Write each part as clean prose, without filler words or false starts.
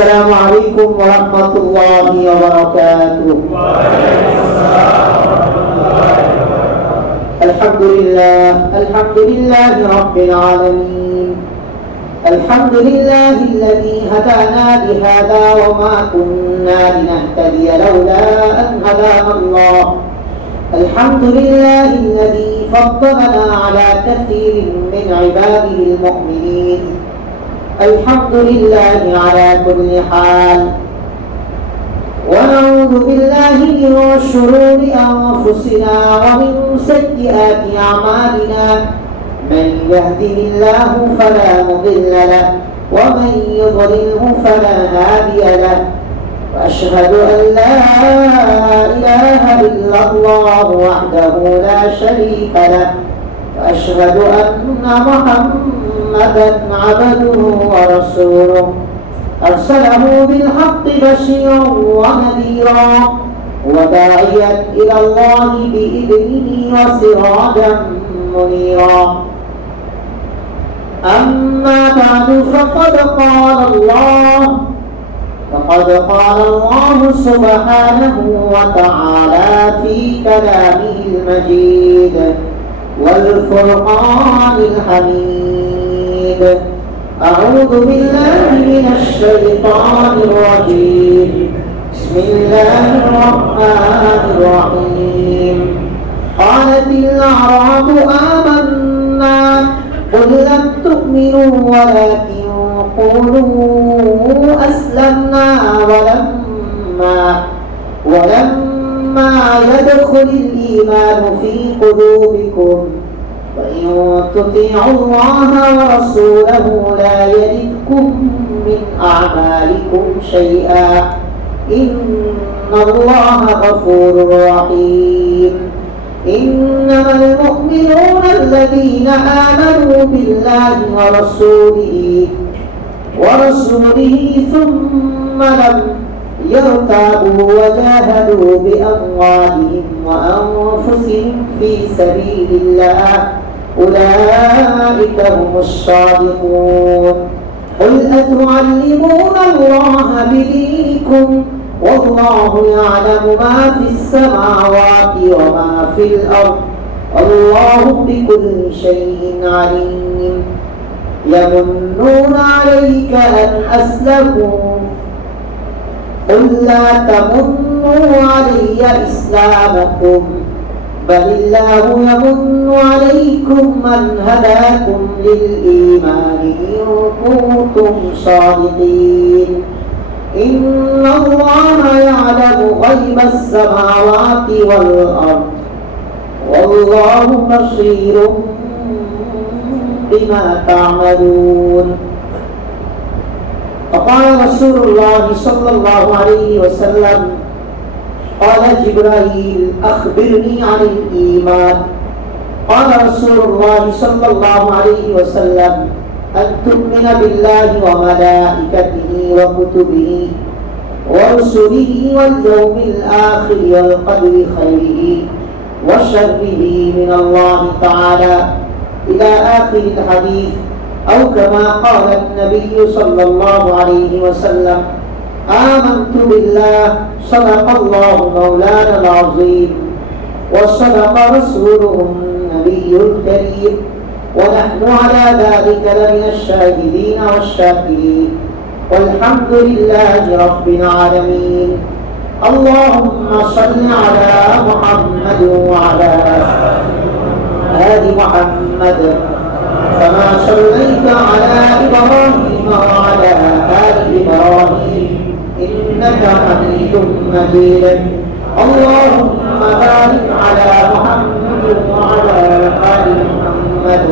अस्सलामु अलैकुम व रहमतुल्लाहि व बरकातुहू। अल्हम्दुलिल्लाह रब्बिल आलमीन। अल्हम्दुलिल्लाहि الذي هدانا لهذا وما كنا لنهتدي لولا أن هدانا الله। الحمد لله الذي فضلنا على كثير من عباده المؤمنين। الحمد لله على كل حال، ونعوذ بالله من شرور أنفسنا ومن سيئات أعمالنا، من يهده الله فلا مضل له ومن يضلله فلا هادي له، وأشهد أن لا إله إلا الله وحده لا شريك له، وأشهد أن محمدا عبده ورسوله، أرسله بالحق بشيرا ونذيرا وداعيا إلى الله بإذنه وسراجا منيرا. أما بعد فقد قال الله سبحانه وتعالى في كلامه المجيد والفرقان الحميد. أعوذ بالله من الشيطان الرجيم. بسم الله الرحمن الرحيم. قالت الأعراب آمنا قل لم تؤمنوا ولكن قولوا أسلمنا ولما يدخل الإيمان في قلوبكم وإن تطيعوا الله ورسوله لا يلدكم من أعمالكم شيئا إن الله غفور رحيم. إنما المؤمنون الذين آمنوا بالله ورسوله ثم لم يرتابوا وجاهدوا بأموالهم وأنفسهم في سبيل الله أولئك هم الصادقون. قل أتعلمون الله بدينكم والله يعلم ما في السماوات وما في الأرض والله بكل شيء عليم. يمنون عليك أن أسلموا قل لا تمنوا علي إسلامكم بل الله يمن عليكم من هداكم للإيمان إن كنتم صادقين. إن الله يعلم غيب السماوات والأرض والله بصير بما تعملون. وقال رسول الله صلى الله عليه وسلم قال جبرائيل أخبرني عن الإيمان. قال رسول الله صلى الله عليه وسلم أن تؤمن بالله وملائكته وكتبه ورسله واليوم الآخر والقدر خيره وشره من الله تعالى إلى آخر الحديث، أو كما قال النبي صلى الله عليه وسلم آمنت بالله صدق الله مولانا العظيم وصدق رسوله النبي الكريم ونحن على ذلك لمن الشاهدين والشاكرين والحمد لله رب العالمين. اللهم صل على محمد وعلى آل محمد كما صليت على إبراهيم وعلى آل إبراهيم إنك حميد مجيد. اللهم بارك على محمد وعلى آل محمد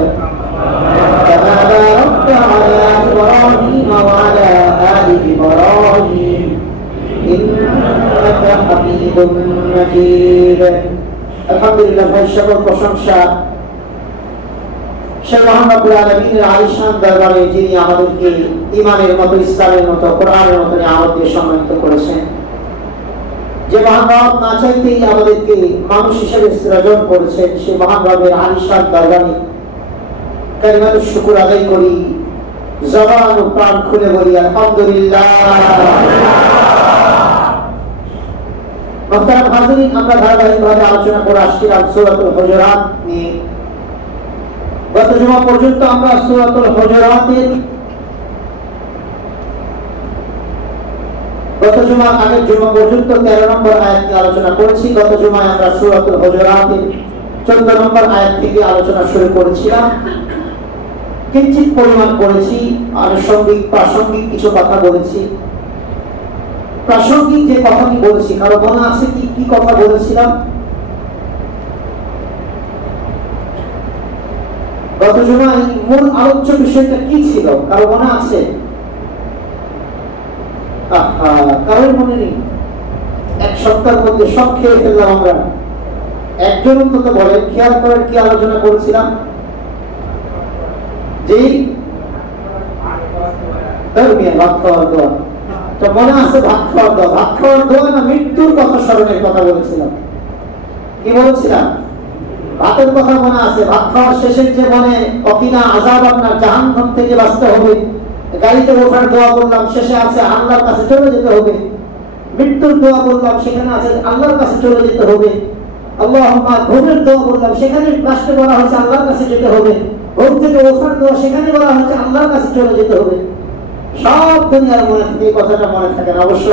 كما باركت على إبراهيم وعلى آل إبراهيم إنك حميد مجيد. الحمد لله شكر প্রশংসা সেই মহান রব্বুল আলামিনের আলিশান দরবারে যিনি আমাদেরকে ঈমানের মতো, ইসলামের মতো, কোরআনের মতো নিয়ামত দিয়ে সম্মানিত করেছেন, যে মহান রব না চাইতেই আমাদেরকে মানুষ হিসেবে সৃজন করেছেন, সেই মহান রবের আলিশান দরবারে কালিমাতুশ শুকর আদায় করি জবান ও প্রাণ খুলে বলি আলহামদুলিল্লাহ। মোহতারাম হাজিরিন, আমরা ধারাবাহিকভাবে আলোচনা করে আসছিলাম সূরাতুল হুজুরাত নিয়ে। গত জুমা পর্যন্ত আমরা সূরাতুল হুজুরাতের গত জুমার আগের জুমা পর্যন্ত 13 নম্বর আয়াত নিয়ে আলোচনা করেছি। গত জুমায় আমরা সূরাতুল হুজুরাতের 14 নম্বর আয়াত থেকে আলোচনা শুরু করেছিলাম। কিঞ্চিত পরিমাণ করেছি, আনুষঙ্গিক প্রাসঙ্গিক কিছু কথা বলেছি। প্রাসঙ্গিক যে কথাটি বলেছি, কারো মনে আছে কি কি কথা বলেছিলাম? গত জুমায় মূল আলোচ্য বিষয়টা কি ছিল, কারো মনে আছে? কারোর মনে নেই? এক সপ্তাহের মধ্যে সব খেয়ে ফেললাম আমরা। একজন অন্তত বলেন, খেয়াল করেন কি আলোচনা করেছিলাম? যে ভাত খাওয়ার দোয়া। তো মনে আছে ভাত খাওয়ার দোয়া? ভাত খাওয়ার দোয়া না মৃত্যুর কথা স্মরণের কথা বলেছিলাম? কি বলেছিলাম? ভাতের কথা মনে আছে? ভাত খাওয়ার শেষের যে মনে অকিনা আযাব, আপনার জাহান্নাম থেকে বাঁচতে হবে। গাড়িতে ওঠার দোয়া করলাম, শেষে আছে আল্লাহর কাছে চলে যেতে হবে। মৃত্যুর দোয়া করলাম, সেখানে আছে আল্লাহর কাছে চলে যেতে হবে। আল্লাহুম্মা ঘুমের দোয়া করলাম, সেখানে লাস্টে বলা হচ্ছে আল্লাহর কাছে যেতে হবে। ঘুম থেকে ওঠার দোয়া, সেখানে বলা হচ্ছে আল্লাহর কাছে চলে যেতে হবে। সব দুনিয়ার মনে থাকে, এই কথাটা মনে থাকে না অবশ্য।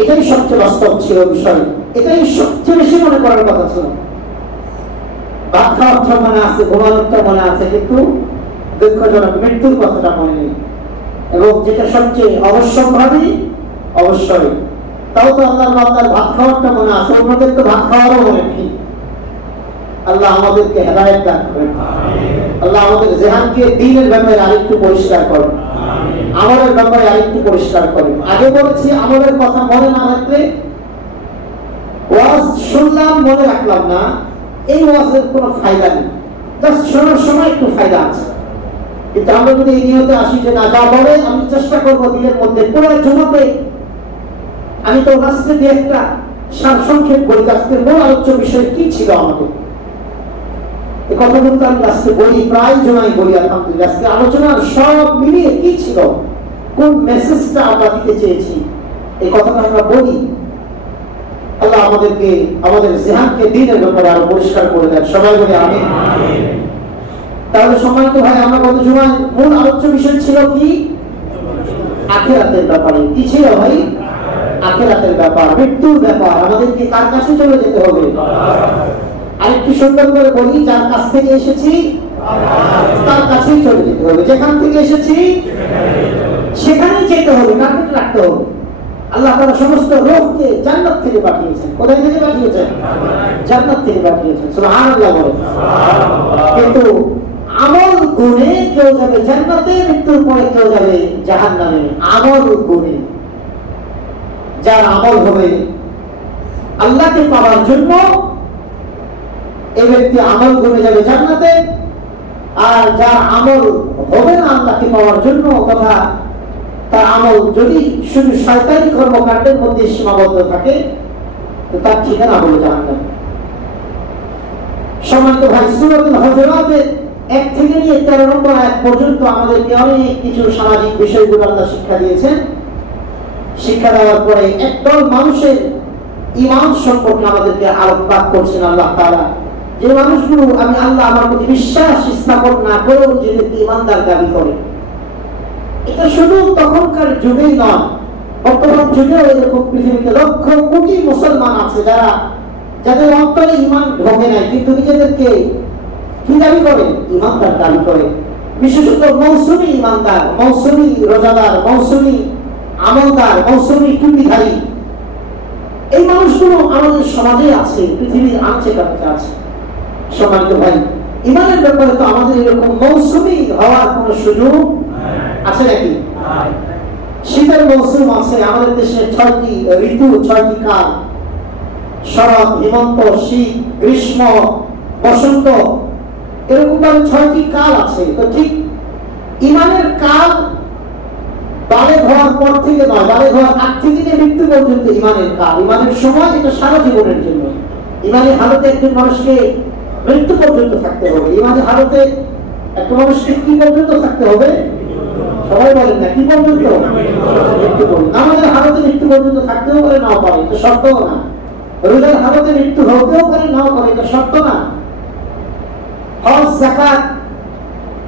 এটাই সবচেয়ে বাস্তব ছিল বিষয়, এটাই সবচেয়ে বেশি মনে করার কথা ছিল। ভাত খাওয়ারটা মনে আছে, ঘুমানোরটা মনে আছে, কিন্তু দুঃখজনক মৃত্যুর কথাটা মনে নেই। এবং যেটা সবচেয়ে অবশ্যম্ভাবী, অবশ্যই তাও তো আল্লাহর বান্দার ভাত খাওয়ারটা মনে আছে, অন্যদের তো ভাত খাওয়ারও মনে নেই। আল্লাহ আমাদেরকে হেদায়েত দান করেন। আল্লাহ আমাদের জেহানকে দ্বীনের ব্যাপারে আরেকটু পরিষ্কার করেন, আমলের ব্যাপারে আরেকটু পরিষ্কার করেন। আগে বলেছি আমলের কথা মনে না রাখলে, ওয়াজ শুনলাম মনে রাখলাম না, এই ওয়াজের কোনো ফায়দা নেই। জাস্ট শোনার সময় একটু ফায়দা আছে, কিন্তু আমরা যদি এই নিয়তে আসি যে না, যা বলে আমি চেষ্টা করবো দিনের মধ্যে পুরো জমাতে। আমি তো রাস্তে দিয়ে একটা সারসংক্ষেপ বলি, আজকে মূল আলোচ্য বিষয় কি ছিল আমাদের, এই কথাগুলো তো আমি আজকে বলি, প্রায় জমাই বলি আলহামদুলিল্লাহ। আজকে আলোচনার সব মিলিয়ে কি ছিল, কোন মেসেজটা আমরা দিতে চেয়েছি, এই কথাটা আমরা বলি। আল্লাহ আমাদেরকে, আমাদের জেহানকে দ্বীনের ব্যাপারে আরো পরিষ্কার করে দেন, সবাই বলি আমিন। তাহলে সম্মানিত ভাই, আমরা গত জুমায় মূল আলোচ্য বিষয় ছিল কি? আখিরাতের ব্যাপারে। কি ছিল ভাই? আখিরাতের ব্যাপার, মৃত্যুর ব্যাপার। আমাদেরকে কার কাছে চলে যেতে হবে? আরেকটু সুন্দর করে বলি, যার কাছ থেকে এসেছি তার কাছেই চলে যেতে হবে। যেখান থেকে এসেছি সেখানেই যেতে হবে, টার্গেট রাখতে হবে। আল্লাহ তাআলা সমস্ত রূহকে জান্নাত থেকে পাঠিয়েছেন। কোথায় থেকে পাঠিয়েছেন? জান্নাত থেকে পাঠিয়েছেন। সুবহানাল্লাহ বলেন। কিন্তু আমল গুণে কেউ যাবে জান্নাতে, মৃত্যুর পরে কেউ যাবে জাহান্নামে। আমল গুণে, যার আমল হবে আল্লাহকে পাওয়ার জন্য, এই ব্যক্তি আমল গুণে যাবে জান্নাতে। আর যার আমল হবে না আল্লাহকে পাওয়ার জন্য, তথা তার আমল যদি শুধু শয়তানি কর্মকাণ্ডের মধ্যে সীমাবদ্ধ থাকে, তো তার ঠিকানা হলো জাহান্নাম। সম্মানিত ভাই, সূরাতুল হুজুরাতের 1 থেকে নিয়ে 13 নম্বর আয়াত পর্যন্ত আমাদেরকে অনেক কিছু সামাজিক বিষয়গুলো আল্লাহ শিক্ষা দিয়েছেন। শিক্ষা দেওয়ার পরে একদল মানুষের ঈমান সম্পর্কে আমাদেরকে আলোকপাত করছেন আল্লাহ তাআলা। যে মানুষগুলো আমি আল্লাহ আমার প্রতি বিশ্বাস স্থাপন না করেও নিজেদেরকে ঈমানদার দাবি করে। এটা শুধু তখনকার যুগেই নয়, বর্তমান যুগেও এরকম পৃথিবীতে লক্ষ কোটি মুসলমান আছে যাদের অন্তরে ঈমান ঢোকে নাই, কিন্তু নিজেদেরকে কি দাবি করে? ঈমানদার দাবি করে। বিশেষত মৌসুমী ঈমানদার, মৌসুমী রোজাদার, মৌসুমী আমলদার, মৌসুমী টুপিধারী, এই মানুষগুলো আমাদের সমাজে আছে, পৃথিবীর আঁচে কাছে আছে। সম্মানিত ভাই, ঈমানের ব্যাপারে তো আমাদের এরকম মৌসুমী হওয়ার কোন সুযোগ আছে নাকি? শীতের মৌসুম আছে, আমাদের দেশে 6টি ঋতু, 6টি কাল, শরৎ, হেমন্ত, শীত, গ্রীষ্ম, বসন্ত, এরকম ভাবে 6টি কাল আছে। তো ঠিক ঈমানের কাল বালেগ হওয়ার পর থেকে নয়, বালেগ হওয়ার আগ থেকে মৃত্যু পর্যন্ত ঈমানের কাল, ঈমানের সময়, এটা সারা জীবনের জন্য। ঈমানের হালতে একজন মানুষকে মৃত্যু পর্যন্ত থাকতে হবে। ঈমানের হালতে একটা মানুষকে কি পর্যন্ত থাকতে হবে? সবাই বলেন না, কি পর্যন্ত? মৃত্যু পর্যন্ত। নামাজের হালতে মৃত্যু পর্যন্ত থাকতেও পারে, নাও পারে, এটা শর্তও না। রোজার হালতে মৃত্যু হতেও পারে, নাও পারে, এটা শর্ত না। হজ, যাকাত,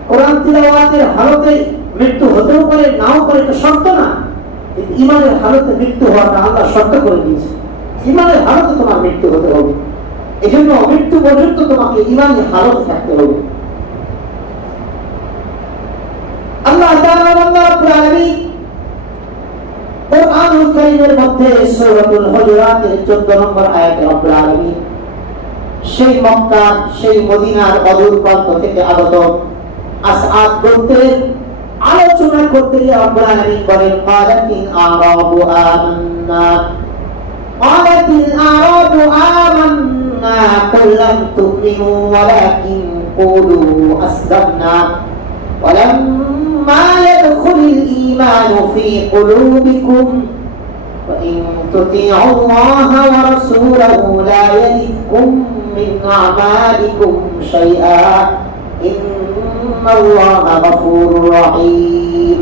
কোরআন তিলাওয়াতের হালতে মৃত্যু হতেও পারে, নাও পারে, এটা শর্ত না। কিন্তু ঈমানের হালতে মৃত্যু হওয়াটা আল্লাহ শর্ত করে দিয়েছে। ঈমানের হালতে তোমার মৃত্যু হতে হবে। এজন্য মৃত্যু পর্যন্ত তোমাকে ঈমানের হালতে থাকতে হবে। আল্লাহ তাআলা রাব্বুল আলামিন কোরআনুল কারীমের মধ্যে সূরাতুল হুজুরাতের 14 নম্বর আয়াতে রাব্বুল আলামিন সেই মক্কা, সেই মদিনার অদূর প্রান্ত থেকে আগত আসআদ গোত্রের আলোচনা করতে গিয়ে রাব্বুল আলামিন বলেন, ক্বালাতিল আরাবু আমান্না, ক্বালাতিল আরাবু আমান্না কুল লাম তুমিনু ওয়ালাকিন কুলু আসলামনা ولما يدخل الإيمان في قلوبكم وإن تطيعوا الله ورسوله لا يلدكم من أعمالكم شيئا إن الله غفور رحيم.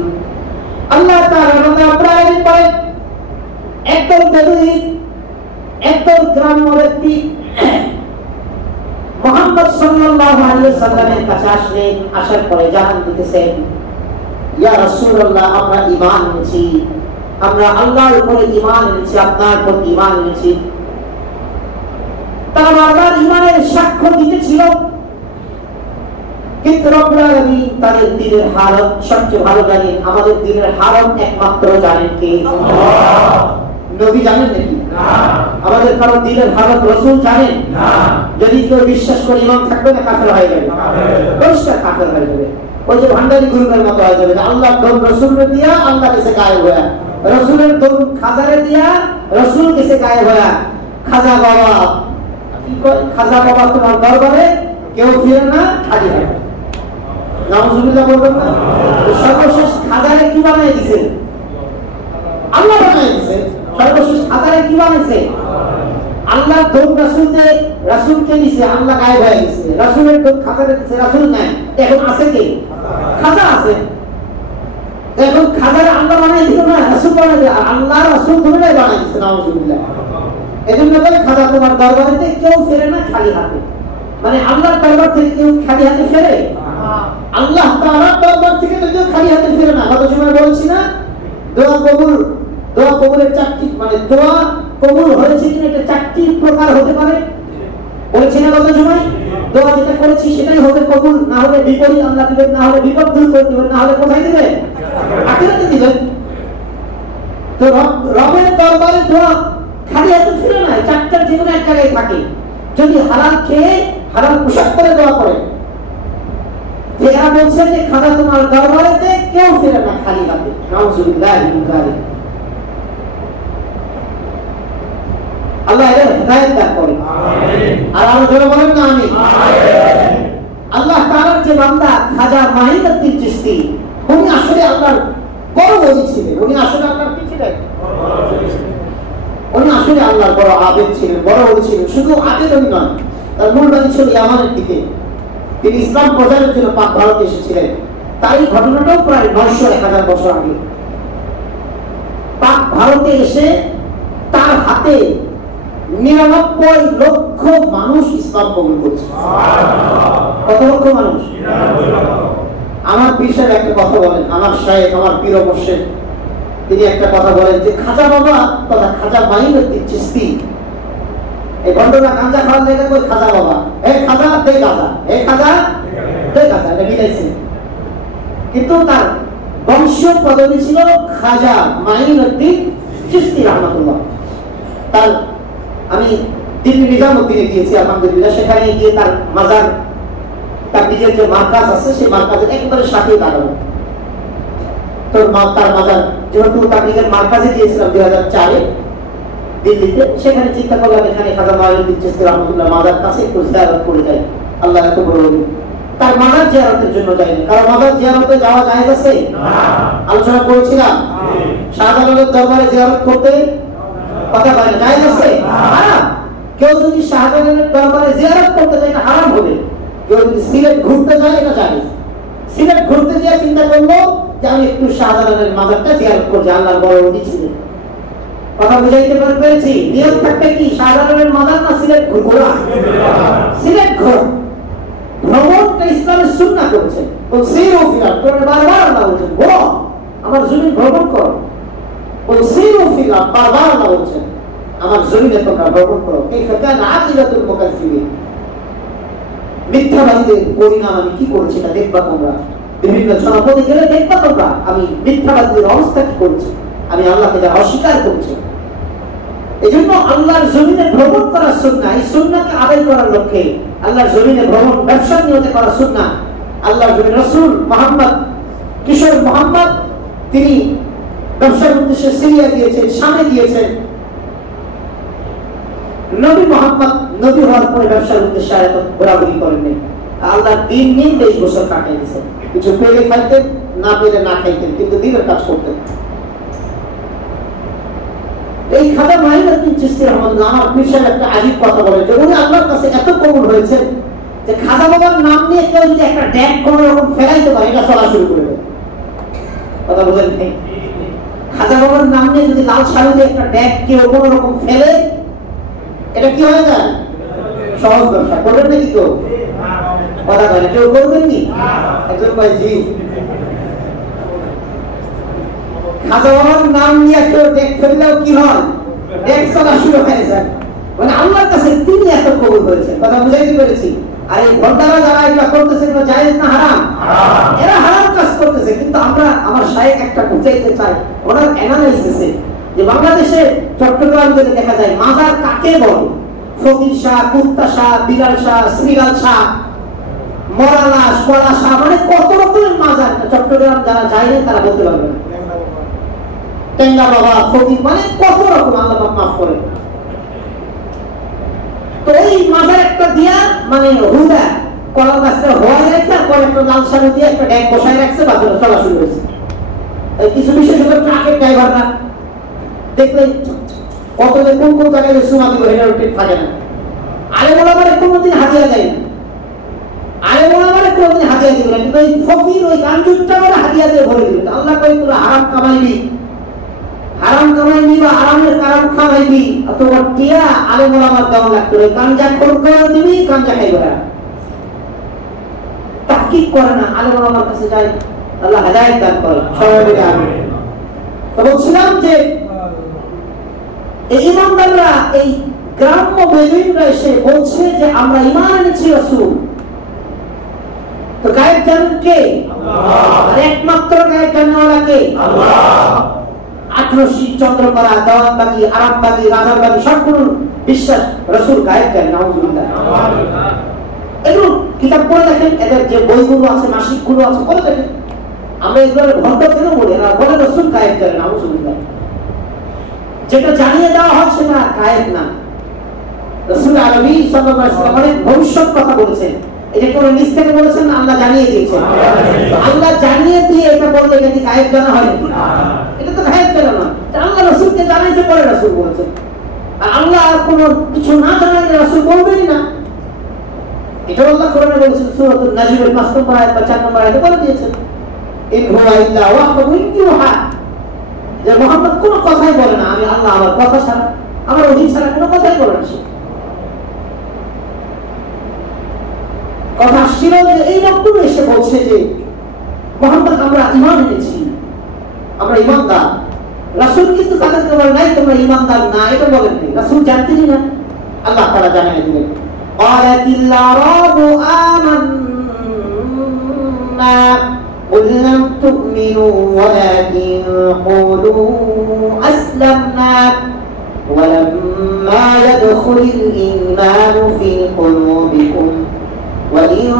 الله تعالى رضي বলেন, একদল বেদুইন, একদল গ্রাম্য ব্যক্তি মুহাম্মদ সাল্লাল্লাহু আলাইহি ওয়াসাল্লামের কাছে আসলেন। আসার পরে জানান দিতেছেন, ইয়া রাসূলুল্লাহ, আমরা ঈমান এনেছি, আমরা আল্লাহর উপরে ঈমান এনেছি, আপনার প্রতি ঈমান এনেছি। তারা তার ঈমানের সাক্ষ্য দিতেছিল, কিন্তু রব্বুল আলামিন তাদের দিনের হালত সবচেয়ে ভালো জানেন। আমাদের দিনের হালত একমাত্র জানেন কে? আল্লাহ। নবী জানেন নাকি? না। আমাদের কারো দিনের হালত রাসূল জানেন? না। যদি কেউ বিশ্বাস করে ঈমান থাকবে না, কাফের হয়ে যাবে, পরিষ্কার কাফের হয়ে যাবে। ওই যে ভান্ডারি গুরুদের মতো হয়ে যাবে, আল্লাহর দৌল রাসূলের দিয়া আল্লাহ কাছে গায়েব হয়া, রাসূলের দৌল খাজারে দিয়া রাসূল কাছে গায়েব হয়া। খাজা বাবা কি কয়? খাজা বাবা তোমার দরবারে কেউ ফিরে না, খালি হয়। নাউজুবিল্লাহ বলবেন না? সর্বশেষ খাজারে কি বানাই দিয়েছে? আল্লাহ বানাই দিয়েছে। সর্বশেষ খাজারে কি বানাইছে? আল্লাহ দৌল রাসূলকে দিয়েছে, আল্লাহ গায়েব হয়ে গেছে। রাসূলের দৌল খাজারে দিয়েছে, রাসূল নাই। এখন আছে কে? খাজা আছে। এখন খাজারে আল্লাহ বানাই দিল না, রাসূল বানাই দিল। আল্লাহ রাসূল দুটোই বানাই দিয়েছে। নাউজুবিল্লাহ। এজন্য বলে খাজা তোমার দরবারে কেউ ফেরে না খালি হাতে। মানে আল্লাহর দরবার থেকে কেউ খালি হাতে ফেরে? আল্লাহ তাআলার দরবার থেকে তো কেউ খালি হাতে ফেরে না। গত সময় বলছি না, দোয়া কবুলের চারটি, মানে দোয়া কবুল হয়েছে কিনা এটা চারটি প্রকার হতে পারে। বলেছি না গত সময়? দোয়া যেটা করেছি সেটাই হবে কবুল, না হলে বিপরীত আল্লাহ দিবেন, না হলে বিপদ দূর করে দিবেন, না হলে কোথায় দিবেন? আখিরাতে দিবেন। তো রবের দরবারে দোয়া খালি হাতে ফিরে না, চারটার যে কোনো এক জায়গায় থাকে। যদি হালাল খেয়ে হালাল পোশাক পরে দোয়া করে, এরা বলছে যে খাজা তোমার দরবারেতে কেউ ফিরে না খালি হাতে। নাউজুবিল্লাহ মিন যালিক। আল্লাহ এর হেদায়েত দান করেন। আমিন। আর আল্লাহ বলেন না আমিন। আমিন। আল্লাহ তাআলার যে বান্দা খাজা মাইনুদ্দিন চিশতি, উনি আসলে আল্লাহর বড় ওলি ছিলেন। উনি আসলে আল্লাহর কি ছিলেন? উনি আসলে আল্লাহর বড় আবেদ ছিলেন, বড় ওলি ছিলেন। শুধু আবেদ ওলি নয়, তার মূল বাড়ি ছিল ইয়ামানের দিকে। তিনি ইসলাম প্রচারের জন্য পাক ভারতে এসেছিলেন। তার এই ঘটনাটাও প্রায় 900-1000 বছর আগে। পাক ভারতে এসে তার হাতে 99 লক্ষ মানুষ ইসলাম কবুল করেছে। কত লক্ষ মানুষ? আমার পীর সাহেব একটা কথা বলেন, আমার শায়েখ, আমার পীর মুর্শিদ, তিনি একটা কথা বলেন যে খাজা বাবা তথা খাজা মাইনুদ্দিন চিশতি, এই ঘটনা গাঁজা খাওয়ার জায়গা কই খাজা বাবা, হে খাজা দে গাঁজা, হে খাজা দে গাঁজা, এটা মিলাইছে। কিন্তু তার বংশীয় পদবী ছিল খাজা মাইনুদ্দিন চিশতি রাহমাতুল্লাহ। তার আমি দিল্লি নিজামুদ্দিনে গিয়েছি আলহামদুলিল্লাহ। সেখানে গিয়ে তার মাজার, তার নিজের যে মার্কাজ আছে সেই মার্কাজের একেবারে সাথে দাঁড়াবো। তো তার মাজার, যেহেতু তার নিজের মার্কাজে গিয়েছিলাম 2004-এ দিল্লিতে, সেখানে চিন্তা করলাম এখানে খাজা মাইনুদ্দিন চিশতি রাহমাতুল্লাহ মাজার কাছে একটু জিয়ারত করে যাই। আল্লাহ এত বড় ওলি, তার মাজার জিয়ারতের জন্য যাইনি। কারণ মাজার জিয়ারতে যাওয়া জায়েজ আছে? আলোচনা করেছিলাম শাহজালালের দরবারে জিয়ারত করতে কথা বলে জায়েজ আছে? হারাম। কেউ যদি শাহজালালের দরবারে জিয়ারত করতে যায় এটা হারাম হবে। কেউ যদি সিলেট ঘুরতে যায় এটা জায়েজ। সিলেট ঘুরতে গিয়ে চিন্তা করলো যে আমি একটু শাহজালালের মাজারটা জিয়ারত করছি, আল্লাহর বড় ওলি ছিলেন। কথা বুঝাইতে পেরেছি? নিয়ত থাকবে কি শাহজালালের মাজার না সিলেট ঘোরা? সিলেট ঘোরা। ভ্রমণটা ইসলামের সুন্নাহ করেছে। বলসিরু ফিল আরদ, বারবার আল্লাহ বলছেন ঘোরো, আমার জমিন ভ্রমণ করো। বলসিরু ফিল আরদ, বারবার আল্লাহ বলছেন আমার জমিনে তোমরা ভ্রমণ করো। কাইফা কানা আকিবাতুল মুকাজ্জিবিন, মিথ্যাবাদীদের পরিণাম আমি কি করেছি তা দেখবা তোমরা। বিভিন্ন জনপদে গেলে দেখবা তোমরা আমি মিথ্যাবাদীদের অবস্থা কি করেছি, আমি আল্লাহকে যারা অস্বীকার করছি। এই জন্য আল্লাহর জমিনে ভ্রমণ করার সুন্নাহ, এই সুন্নাহকে আদায় করার লক্ষ্যে আল্লাহর জমিনে ভ্রমণ ব্যবসা নিয়তে করার সুন্নাহ। আল্লাহর জমিন রাসূল মুহাম্মদ, কিশোর মুহাম্মদ, তিনি ব্যবসার উদ্দেশ্যে সিরিয়া গিয়েছেন, শামে গিয়েছেন। নবী মুহাম্মদ নবী হওয়ার পরে ব্যবসার উদ্দেশ্যে আর এত ঘোরাঘুরি করেননি। আল্লাহর দিন নিয়ে 23 বছর কাটিয়ে দিয়েছেন। কিছু পেলে খাইতেন, না পেলে না খাইতেন, কিন্তু দিনের কাজ করতেন। এই খাজা মাইনুদ্দিন চিশতি রাহমাতুল্লাহ, আমার পীর সাহেব একটা আজীব কথা বলেন যে উনি আল্লাহর কাছে এত কবুল হয়েছেন যে খাজা বাবার নাম নিয়ে কেউ যদি একটা ড্যাগ কোনো রকম ফেলাইতে পারে, এটা চলা শুরু করে দেয়। কথা বলেন নাই? খাজা বাবার নাম নিয়ে যদি লাল শাড়ি দিয়ে একটা ড্যাগ কেউ কোনো রকম ফেলে, এটা কি হয়ে যায়? সহজ ব্যবসা। করবেন নাকি কেউ? কথা বলেন, কেউ করবেন কি? একজন ভাই জি, খাজা বাবার নাম নিয়ে কেউ ড্যাগ ফেললেও কি হয়? ড্যাগ চলা শুরু হয়ে যায়। মানে আল্লাহর কাছে তিনি এত কবুল হয়েছেন। কথা বুঝাইতে পেরেছি? আর এই ঘটনারা যারা এগুলা করতেছে, এগুলো জায়েজ না হারাম? এরা হারাম কাজ করতেছে। কিন্তু আমরা, আমার শায়েখ একটা বুঝাইতে চাই, ওনার অ্যানালাইসিসে যে বাংলাদেশে চট্টগ্রাম থেকে দেখা যায় মাজার কাকে বলে? ফকির শাহ, কুত্তা শাহ, বিড়াল শাহ, শ্রীগাল শাহ, মরালাশ, কলা শাহ, মানে কত রকমের মাজার। চট্টগ্রাম যারা যায় না তারা বলতে পারবে না। টেঙ্গা বাবা, ফকির, মানে কত রকম, আল্লাহ পাক মাফ করে। তো এই মাজার একটা দিয়া মানে হুদা কলা গাছটা হওয়া যাচ্ছে, আর একটা লাল শাড়ি দিয়ে একটা ড্যাগ বসায় রাখছে, বাজারে চলা শুরু হয়েছে। কিছু বিশেষ করে ট্রাকের ড্রাইভাররা দেখলে কত যে কোন কোন জায়গায় সুমা দিব, এটা ঠিক থাকে না। আলেম ওলামারে কোনোদিন হাতিয়া দেয় না, আলেম ওলামারে কোনোদিন হাতিয়া দিবে না, কিন্তু ওই ফকির ওই কাঞ্জুরটা করে হাতিয়া দিয়ে ভরে দিবে। আল্লাহ কই তোরা হারাম কামাইবি, হারাম কামাইবি বা হারামের কারাম খামাইবি, অথবা টিয়া আলেম ওলামার দেওয়া লাগতো। ওই কাঞ্জা খোর করে দিবি, কাঞ্জা খাইবে না, তাহকিক করে না, আলেম ওলামার কাছে যায়। আল্লাহ হেদায়েত দান করে। সবাই মিলে আমিন। তো বলছিলাম যে এই ইমানদাররা, এই গ্রাম্য বেদুইনরা এসে বলছে যে আমরা ঈমান এনেছি রাসূল। তো গায়েব জানেন কে? আল্লাহ। আর একমাত্র গায়েব জানেওয়ালা কে? আল্লাহ। আটরশি, চন্দ্রকলা, দেওয়ানবাগি, আরামবাগি, রাজারবাগি সবগুলো বিশ্বাস রাসূল গায়েব জানেন। নাউযুবিল্লাহ। এগুলো কিতাব পড়ে দেখেন, এদের যে বইগুলো আছে, মাসিকগুলো আছে, পড়ে দেখেন। আমরা এগুলো ভণ্ড কেন বলি না? বলে রাসূল গায়েব জানেন। নাউযুবিল্লাহ। যেটা জানিয়ে দেওয়া হয় সেটা গায়েব না। রাসূল আরবি সাল্লাল্লাহু আলাইহি ওয়াসাল্লাম ভবিষ্যৎ কথা বলেছেন। এটা কোন নিজ থেকে বলেছেন না, আল্লাহ জানিয়ে দিয়েছেন। আল্লাহ জানিয়ে দিয়ে এটা বললে এটা কি গায়েব জানা হয়? এটা তো গায়েব জানা না। আল্লাহ রাসূলকে জানাইতে পরে রাসূল বলেছেন। আর আল্লাহ কোনো কিছু না জানালে রাসূল বলবেনই না। এটা আল্লাহ কোরআনে বলেছেন, সূরাতুন নাজমের ৫ নম্বর আয়াত বা ৪ নম্বর আয়াতে বলে দিয়েছেন, ইন হুয়া ইল্লা ওয়াহয়ুন ইউহা, যে মুহাম্মদ কোনো কথাই বলে না, আমি আল্লাহ আমার কথা ছাড়া, আমার ওহী ছাড়া কোনো কথাই বলে না। কথা ছিল যে এই বক্তব্য এসে বলছে যে মুহাম্মদ আমরা ঈমান এনেছি, আমরা ঈমানদার। রাসূল কিন্তু তাদেরকে বলে নাই তোমরা ঈমানদার না, এটা বলেন নাই। রাসূল জানতেনই না, আল্লাহ তাআলা জানিয়ে দিলেন, ক্বালাতিল আরাবু আমান্না قل لم تؤمنوا ولكن قولوا أسلمنا ولما يدخل الإيمان في قلوبكم وإن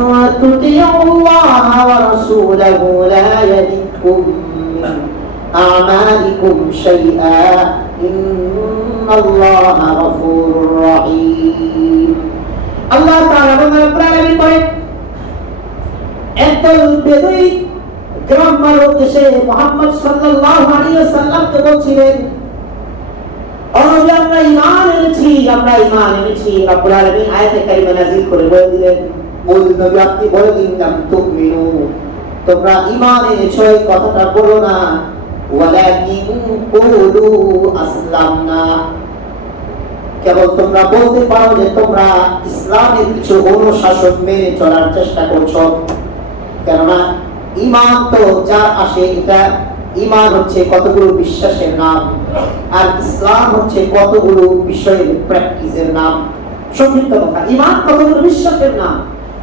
تطيعوا الله ورسوله لا يلدكم من أعمالكم شيئا إن الله غفور رحيم. الله تعالى بقول একদল বেদুই গ্রামের উদ্দেশ্যে মুহাম্মদ সাল্লাল্লাহু আলাইহি ওয়াসাল্লামকে বলছিলেন, আমরা ঈমান এনেছি, আমরা ঈমান এনেছি। রব্বুল আলামিন আয়াতে কারিমা নাযিল করে বলে দিলেন, বল নবী আপনি বলে দিন লাম তুমিনু, তোমরা ঈমান এনেছো এই কথাটা বলো না, ওয়ালাকিন কুলু আসলামনা, কেবল তোমরা বলতে পারো যে তোমরা ইসলামের কিছু অনুশাসন মেনে চলার চেষ্টা করছো। কেননা ঈমান তো যা আসে, এটা ঈমান হচ্ছে কতগুলো বিশ্বাসের নাম, আর ইসলাম হচ্ছে কতগুলো বিষয়ের প্র্যাকটিসের নাম। সংক্ষিপ্ত কথা, ঈমান কতগুলো বিশ্বাসের নাম,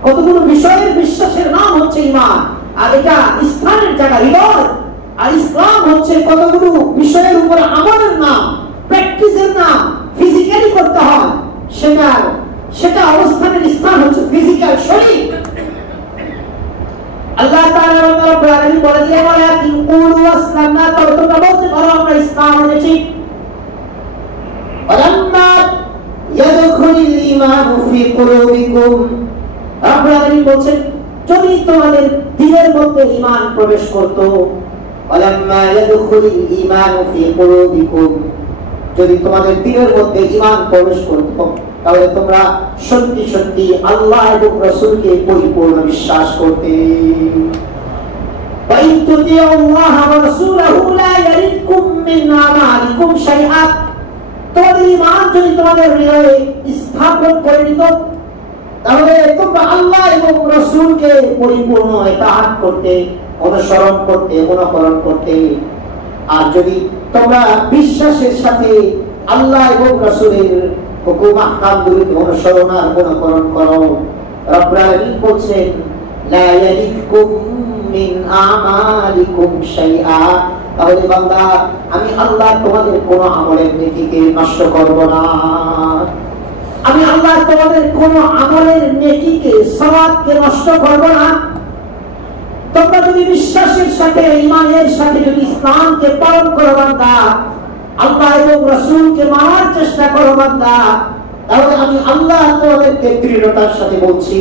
কতগুলো বিষয়ের বিশ্বাসের নাম হচ্ছে ঈমান, আর এটা ইসলামের জায়গা হৃদয়। আর ইসলাম হচ্ছে কতগুলো বিষয়ের উপরে আমলের নাম, প্র্যাকটিসের নাম, ফিজিক্যালি করতে হয়, সেটা অবস্থানের স্থান হচ্ছে ফিজিক্যাল শরীর। আল্লাহ তাআলা রব্বুল আলামিন বলে যে ওয়ালাকিন কুলু আসলামনা, তোমরা বলতে পারো আমরা ইসলাম এনেছি। ওয়ালাম্মা ইয়াদখুলুল ঈমানু ফি কুলুবিকুম, রব্বুল আলামিন বলেন যদি তোমাদের দিলের মধ্যে ঈমান প্রবেশ করত, ওয়ালাম্মা ইয়াদখুলুল ঈমানু ফি কুলুবিকুম, যদি তোমাদের দিলের মধ্যে ঈমান প্রবেশ করত, তাহলে তোমরা সত্যি সত্যি আল্লাহ এবং রাসূলকে পরিপূর্ণ বিশ্বাস করতে। ওয়া ইন তুতিউল্লাহ ওয়া রাসূলাহু লা ইয়ারিদকুম মিন আমালিকুম শাইআ, তোমাদের ঈমান যদি তোমাদের হৃদয়ে স্থাপন করে নিত, তাহলে তোমরা আল্লাহ এবং রাসূলকে পরিপূর্ণ ইতাআত করতে, অনুসরণ করতে, অনুকরণ করতে। আর যদি তোমরা বিশ্বাসের সাথে আল্লাহ এবং রাসূলের হুকুম আহকামগুলোকে অনুসরণ আর অনুকরণ করো, রব্বুল আলামিন বলছেন লা ইয়ালিকুম মিন আমালিকুম শাইআ, তাহলে বান্দা আমি আল্লাহ তোমাদের কোন আমলের নেকিকে নষ্ট করব না। আমি আল্লাহ তোমাদের কোন আমলের নেকিকে, সওয়াবকে নষ্ট করব না। তোমরা যদি বিশ্বাসের সাথে, ঈমানের সাথে যদি ইসলামকে পালন করো বান্দা, আল্লাহ এবং রাসূলকে মানার চেষ্টা করো বান্দা, তাহলে আমি আল্লাহ তোমাদেরকে দৃঢ়তার সাথে বলছি,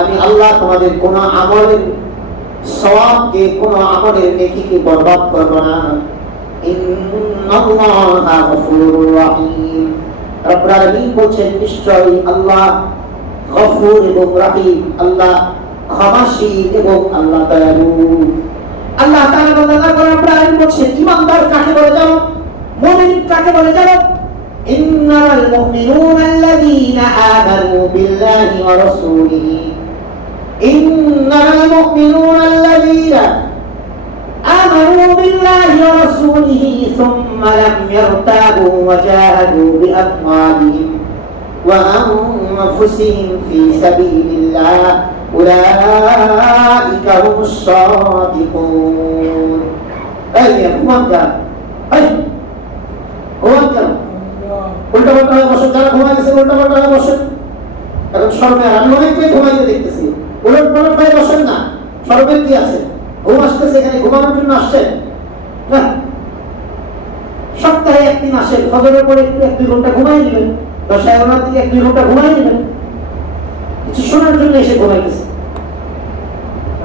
আমি আল্লাহ তোমাদের কোন আমলের সওয়াবকে, কোন আমলের নেকিকে বরবাদ করব না। ইন্নাল্লাহা গফুরুর রহিম, রব্বুল আলামিন বলেন নিশ্চয়ই আল্লাহ গফুর এবং রহিম, আল্লাহ ক্ষমাশীল এবং আল্লাহ দয়ালু। আল্লাহ তাআলা রব্বুল আলামিন বলেন ঈমানদার কাকে বলে জানো, মুমিন কাকে বলে জানো? ইন্নাল মুমিনুনা আল্লাযীনা আমানু বিল্লাহি ওয়া রাসূলিহি, ইন্নাল মুমিনুনা আল্লাযীনা আমানু বিল্লাহি ওয়া রাসূলিহি সুম্মা লাম ইয়ারতাবু ওয়া জাহাদু বিআমওয়ালিহিম ওয়া আনফুসিহিম ফি সাবিলিল্লাহ উলাইকা হুমুস সাদিকুন। এই ঘুমানকা, এই ঘুমানকা, উল্টা পাল্টা হয়ে বসে, যারা ঘুমাই গেছে উল্টা পাল্টা হয়ে বসেন। এখন সর্বে আমি অনেকটাই ঘুমাইতে দেখতেছি, উলট পালট হয়ে বসেন না। সর্বের কি আছে? ঘুম আসতেছে, এখানে ঘুমানোর জন্য আসছেন না? সপ্তাহে একদিন আসেন, ফজরের পরে একটু 1-2 ঘন্টা ঘুমাই নেবেন, 10-11টার দিকে 1-2 ঘন্টা ঘুমাই নেবেন, কিছু শোনার জন্য এসে ঘুমাইতেছে।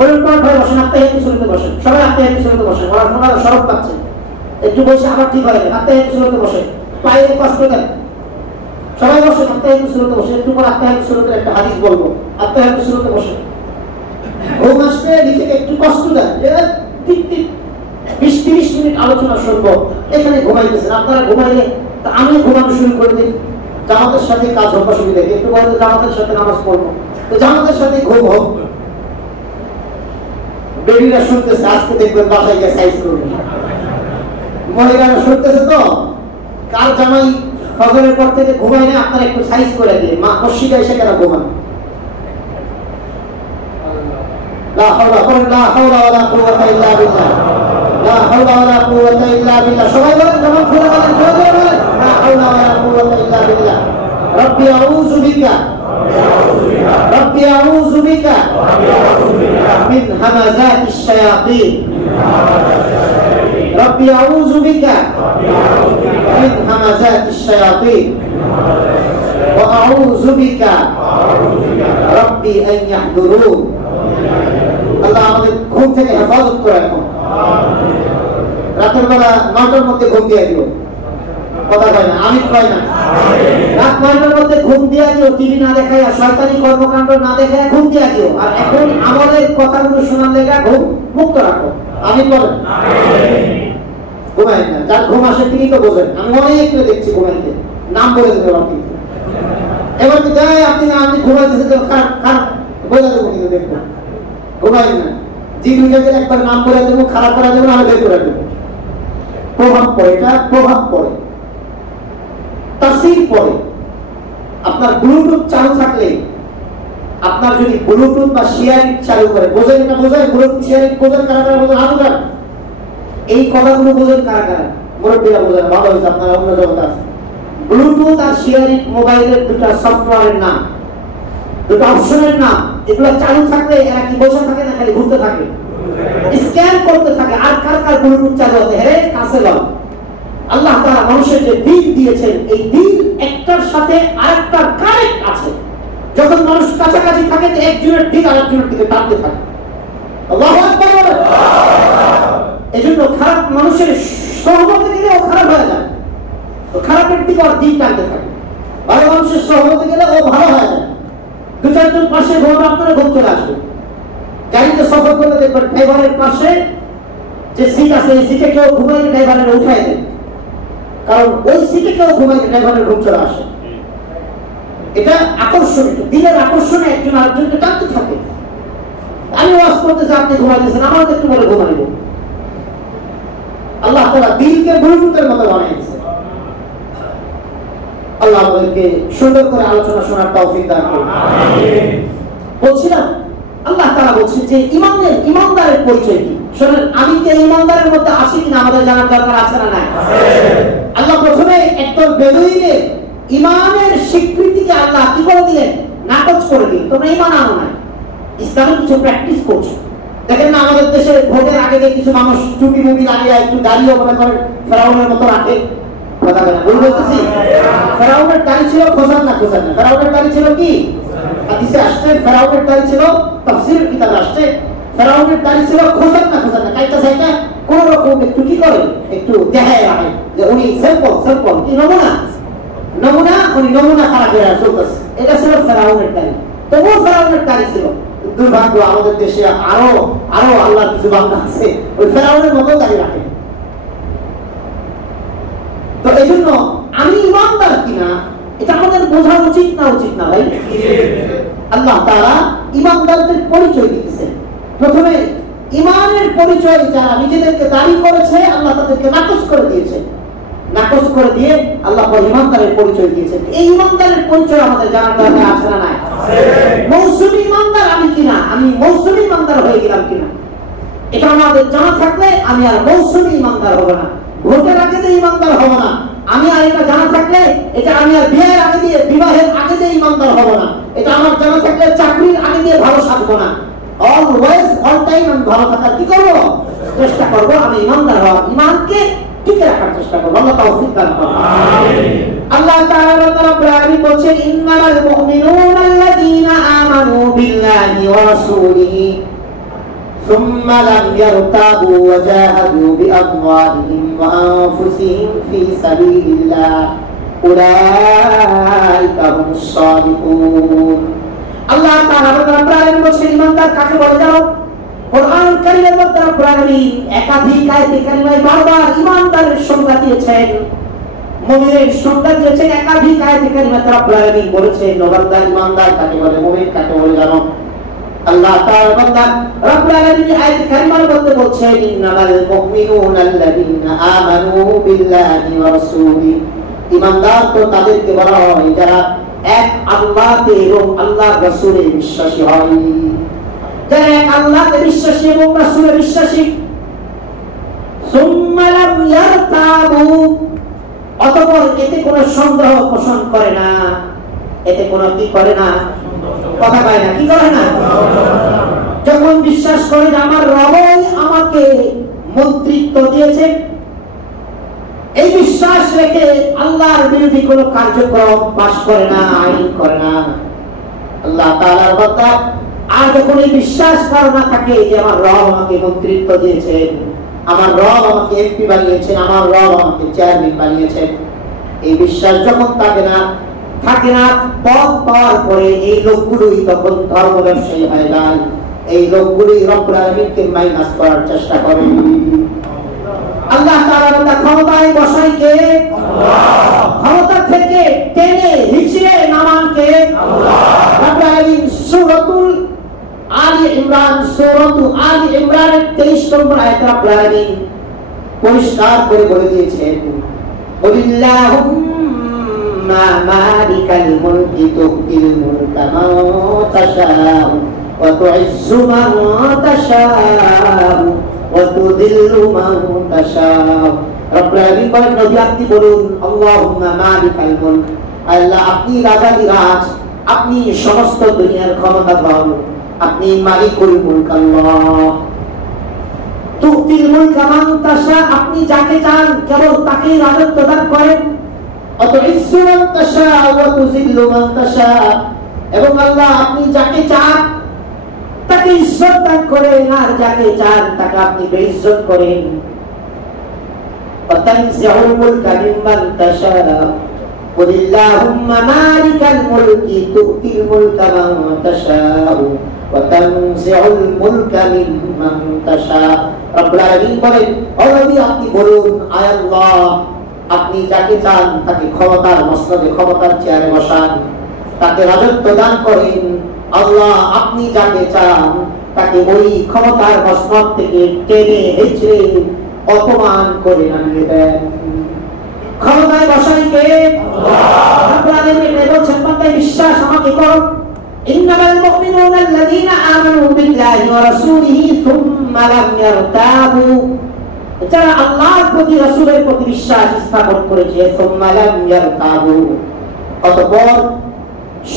উলট পালট হয়ে বসেন, আত্মাহিয়াতুল সুরতে বসেন, সবাই আত্মাহিয়াতুল সুরতে বসেন, ওনারা সরব পাচ্ছেন, একটু বসে আবার ঠিক হয়ে যাবে, আত্মাহিয়াতুল সুরতে বসেন, পায়ে কষ্ট দেন, সবাই বসেন, আত্মাহিয়াতুল সুরতে বসেন। একটু পর আত্মাহিয়াতুল সুরতের একটা হাদিস বলবো, আত্মাহিয়াতুল সুরতে বসেন। ঘুম আসলে নিজেকে একটু কষ্ট দেন, যে 20-30 মিনিট আলোচনা শুনবো, এখানে ঘুমাইতেছেন। আপনারা ঘুমাইলে আমি ঘুমানো শুরু করে দিই, জামাতের সাথে কাজ হোক, অসুবিধা একটু বলতে জামাতের সাথে নামাজ পড়বো, তো জামাতের সাথে ঘুম হোক। বেডিরা শুনতেছে, আজকে দেখবেন বাসায় গিয়ে সাইজ করবে। মহিলারা শুনতেছে তো, কার জামাই ফজরের পর থেকে ঘুমায় না, আপনারা একটু সাইজ করে দিয়ে মা মসজিদে এসে কেন ঘুমান? লা হাওলা ওয়ালা কুওয়াতা ইল্লা বিল্লাহ, লা হাওলা ওয়ালা কুওয়াতা ইল্লা বিল্লাহ। সবাই বলেন, জবান খুলে বলেন, জোরে বলেন, লা হাওলা ওয়ালা কুওয়াতা ইল্লা বিল্লাহ। রব্বি আউযু বিকা, রব্বি আউযু বিকা মিন হামাযাতিশ শায়াতিন, রব্বি আউযু বিকা মিন হামাযাতিশ শায়াতিন ওয়া আউযু বিকা রব্বি আন ইয়াহদুরুন। আল্লাহ আমাদের ঘুম থেকে হেফাজত করে রাখুন। রাতের বেলা 9টার মধ্যে ঘুম দিয়ে দিও, কথা কয় না, আমি কয় না। রাত 9টার মধ্যে ঘুম দিয়া দিও, টিভি না দেখাইয়া, শয়তানি কর্মকাণ্ড না দেখাইয়া ঘুম দিয়া দিও। আর এখন আমাদের কথাগুলো শোনার লেগা ঘুম মুক্ত রাখো। আমি বলেন ঘুমাই না, যার ঘুম আসে তিনি তো বোঝেন। আমি অনেক দেখছি ঘুমাইতে, নাম বলে দেবো আপনি। এবার তো যাই আপনি না, আপনি ঘুমাইতেছেন তো খারাপ খারাপ বলে দেবো, কিন্তু দেখবো ঘুমাই না। যে দুইটাকে একবার নাম বলে দেবো, খারাপ করা দেবো, আমি বের করে দেবো। প্রভাব পড়ে, এটা প্রভাব পড়ে, তাসির পড়ে। আপনার ব্লুটুথ চালু থাকলে, আপনার যদি ব্লুটুথ বা শেয়ারিং চালু করে, বোঝেন এটা বোঝেন, ব্লুটুথ শেয়ারিং বোঝেন কারা কারা বোঝেন, হাত উঠান। এই কথাগুলো বোঝেন কারা কারা, মুরব্বীরা বোঝেন, ভালো হয়েছে আপনারা অন্য জগতে আছেন। ব্লুটুথ আর শেয়ারিং মোবাইলের দুটা সফটওয়্যারের নাম, দুটো অপশনের নাম। এগুলো চালু থাকলে এরা কি বসে থাকে না খালি ঘুরতে থাকে, স্ক্যান করতে থাকে। আর কার কার ব্লুটুথ চালু আছে, হেরে কাছে লন। আল্লাহ তাআলা মানুষের যে দিল দিয়েছেন, এই দিল একটার সাথে আরেকটা কানেক্ট আছে। যখন মানুষ কাছাকাছি থাকে, তো একজনের দিক আরেকজনের দিকে টানতে থাকে। আল্লাহু আকবার বলেন। এজন্য খারাপ মানুষের সহমতে গেলে ও খারাপ হয়ে যায়, তো খারাপের দিকে ওর দিক টানতে থাকে। ভালো মানুষের সহমতে গেলে ও ভালো হয়ে যায়। দু চারজন পাশে ঘুমাবে, আপনারা ঘুম চলে আসবে। গাড়িতে সফর করতে দেখবেন ড্রাইভারের পাশে যে সিট আছে, এই সিটে কেউ ঘুমাইলে ড্রাইভারের উঠায় দেন, কারণ ওই সিটে কেউ ঘুমাইলে ড্রাইভারের ঘুম চলে আসে। এটা আকর্ষণ, দিলের আকর্ষণে একজন আরেকজনকে টানতে থাকে। আমি ওয়াজ করতেছি, আপনি ঘুমাইতেছেন, আমাকে একটু বলে ঘুমাইব। আল্লাহ তাআলা দিলকে ব্লুটুথের মতো বানিয়েছে। আল্লাহ আমাদেরকে সুন্দর করে আলোচনা শোনার তৌফিক দান করুন। বলছিলাম আল্লাহ তাআলা বলছেন যে ইমানদারের পরিচয় কি। শুনুন, আমি কি ইমানদারের মধ্যে আছি কিনা আমাদের জানার দরকার আছে না নাই? আল্লাহ প্রথমে একদম বেদুইনের ইমানের স্বীকৃতিকে আল্লাহ কি করে দিলেন, নাকচ করে দিলেন। তোমরা ইমান আনো না, ইসলামের কিছু প্র্যাকটিস করছো। দেখেন না, আমাদের দেশে ভোটের আগে যে কিছু মানুষ চুটি মুটি লাগিয়ে একটু দাঁড়িয়ে মনে করেন ফেরাউনের মতো রাখে। কথা বলে ভুল বলতেছি? ফেরাউনের দাড়ি ছিল খোসান না, খোসান না। ফেরাউনের দাড়ি ছিল কি? হাদিসে আসছে ফেরাউনের দাড়ি ছিল, তাফসীর কিতাবে আসছে ফেরাউনের দাড়ি ছিল খোসান না, খোসান না। কাইটা সাইটা কোন রকম একটু কি করে, একটু দেখায় রাখে যে উনি স্যাম্পল কি নমুনা উনি নমুনা খারাপ করে চলতেছে। এটা ছিল ফেরাউনের দাড়ি। তবুও ফেরাউনের দাড়ি ছিল। দুর্ভাগ্য, আমাদের দেশে আরো আল্লাহর কিছু বান্দা আছে ওই ফেরাউনের মতো দাড়ি রাখে। তো এই জন্য আমি ইমানদার কিনা এটা আমাদের বোঝা উচিত না ভাই? আল্লাহ তাআলা ইমানদারদের পরিচয় দিতেছেন। প্রথমে ইমানের পরিচয় যারা নিজেদেরকে দাবি করেছে, আল্লাহ তাদেরকে নাকচ করে দিয়েছে। নাকচ করে দিয়ে আল্লাহ ইমানদারের পরিচয় দিয়েছেন। এই ইমানদারের পরিচয় আমাদের জানার দরকার আছে না নাই? মৌসুমী ইমানদার আমি কিনা, আমি মৌসুমী ইমানদার হয়ে গেলাম কিনা, এটা আমাদের জানা থাকলে আমি আর মৌসুমী ইমানদার হব না, ভোটের আগে দিয়ে ইমানদার হব না। আমি আর এটা জানা থাকলে এটা আমি আর বিয়ের আগে দিয়ে, বিবাহের আগে দিয়ে ইমানদার হব না। এটা আমার জানা থাকলে চাকরির আগে দিয়ে ভালো থাকবো না। অলওয়েজ অল টাইম আমি ভালো থাকার কি করবো, চেষ্টা করবো। আমি ইমানদার হওয়ার, ইমানকে টিকে রাখার চেষ্টা করবো। আল্লাহ তাওফিক দান করুন। আল্লাহ তাআলা রাব্বুল আলামিন বলেন, ইন্নামাল মুমিনুনা আল্লাযীনা আমানু বিল্লাহি ওয়া রাসূলিহি ثم لم يرتابوا وجاهدوا بأموالهم وأنفسهم في سبيل الله أولئك هم الصادقون। আল্লাহ তাআলা রাব্বুল আলামিন বলেন, ইমানদার কাকে বলে জানো? কোরআন কারীমের মধ্যে রাব্বুল আলামিন একাধিক আয়াতে কারিমায় বারবার ইমানদারের সংজ্ঞা দিয়েছেন, মুমিনের সংজ্ঞা দিয়েছেন। একাধিক আয়াতে কারিমাতে রাব্বুল আলামিন বলেছেন নবান্দার ইমানদার কাকে বলে, মুমিন কাকে বলে জানো? আল্লাহ তাআলা বান্দা রব্বুল আলামিন আয়াত কারিমার মধ্যে বলছেন, ইন্নামাল মুমিনুনা আল্লাযীনা আমানু বিল্লাহি ওয়া রাসূলিহি। ঈমানদার তো তাদেরকে বলা হয় যারা এক আল্লাহতে এবং আল্লাহর রাসূলে বিশ্বাসী হয়, যারা এক আল্লাহতে বিশ্বাসী এবং রাসূলে বিশ্বাসী। সুম্মা লাম ইয়ারতাবু, অতঃপর এতে কোনো সন্দেহ পোষণ করে না, এতে কোনো কি করে না, কথা কয় না, কি করে না। যখন বিশ্বাস করে যে আমার রবই আমাকে মন্ত্রিত্ব দিয়েছে, এই বিশ্বাস রেখে আল্লাহর বিরোধী কোনো কার্যক্রম পাশ করে না, আইন করে না। আল্লাহ তাআলার বান্দা আর যখন এই বিশ্বাস ধারণা থাকে যে আমার রব আমাকে মন্ত্রিত্ব দিয়েছেন, আমার রব আমাকে এমপি বানিয়েছেন, আমার রব আমাকে চেয়ারম্যান বানিয়েছেন, এই বিশ্বাস যখন থাকে না পথ পাওয়ার পরে এই লোকগুলোই তখন ধর্ম ব্যবসায়ী হয়ে যায়। এই লোকগুলোই রব্বুল আলামিনকে মাইনাস করার চেষ্টা করে। আল্লাহ তাআলা ক্ষমতায় বসায় কে? ক্ষমতা থেকে টেনে হিচড়ে নামান কে? রব্বুল আলামিন সূরাতুল আলী ইমরান 23 নম্বর আয়াতে রব্বুল আলামিন পরিষ্কার করে বলে দিয়েছেন, কুলিল্লাহুম্মা মালিকাল মুলকি তুতিল মুলকা মান তাশাউ ওয়া তুইজ্জু মান তাশাউ ওয়া তুযিল্লু মান তাশাউ। রব্বুল আলামিন বলেন, নবী আপনি বলুন, আল্লাহুম্মা মালিকাল মুলক, আল্লাহ আপনি রাজাধিরাজ, আপনি সমস্ত দুনিয়ার ক্ষমতাধর, আপনি মালিকুল মুলক। আল্লাহ তুতিল মুলকা মান তাশা, আপনি যাকে চান কেবল তাকেই রাজত্ব দান করেন। ওয়া তুইজ্জু মান তাশা ওয়া তুযিল্লু মান তাশা, এবং আল্লাহ আপনি যাকে চান তাকে ইজ্জত দান করেন, আর যাকে চান তাকে আপনি বেইজ্জত করেন। ওয়া তানজিউল মুলকা মিম্মান তাশা, কুলিল্লাহুম্মা মালিকাল মুলকি তুতিল মুলকা মান তাশা ওয়া তানজিউল মুলকা মিম্মান তাশা। রব্বুল আলামিন বলেন, ও নবী আপনি বলুন, আয় আল্লাহ আপনি যাকে চান তাকে ক্ষমতার মসনদে, ক্ষমতার চেয়ারে বসান, তাকে রাজত্ব দান করেন। আল্লাহ আপনি যাকে চান তাকে ওই ক্ষমতার মসনদ থেকে টেনে হেঁচড়ে অপমান করে নামিয়ে দেন। ক্ষমতায় বসাই কে? আল্লাহ। রব্বুল আলামিন বলছেন, বান্দা বিশ্বাস আমাকে করো, ইন্নামাল মুমিনুনা আল্লাযীনা আমানু বিল্লাহি ওয়া রাসূলিহি সুম্মা লাম ইয়ারতাবু, যারা আল্লাহর প্রতি রাসূলের প্রতি বিশ্বাস স্থাপন করেছে, সুম্মা লাম ইয়ারতাবু, অতঃপর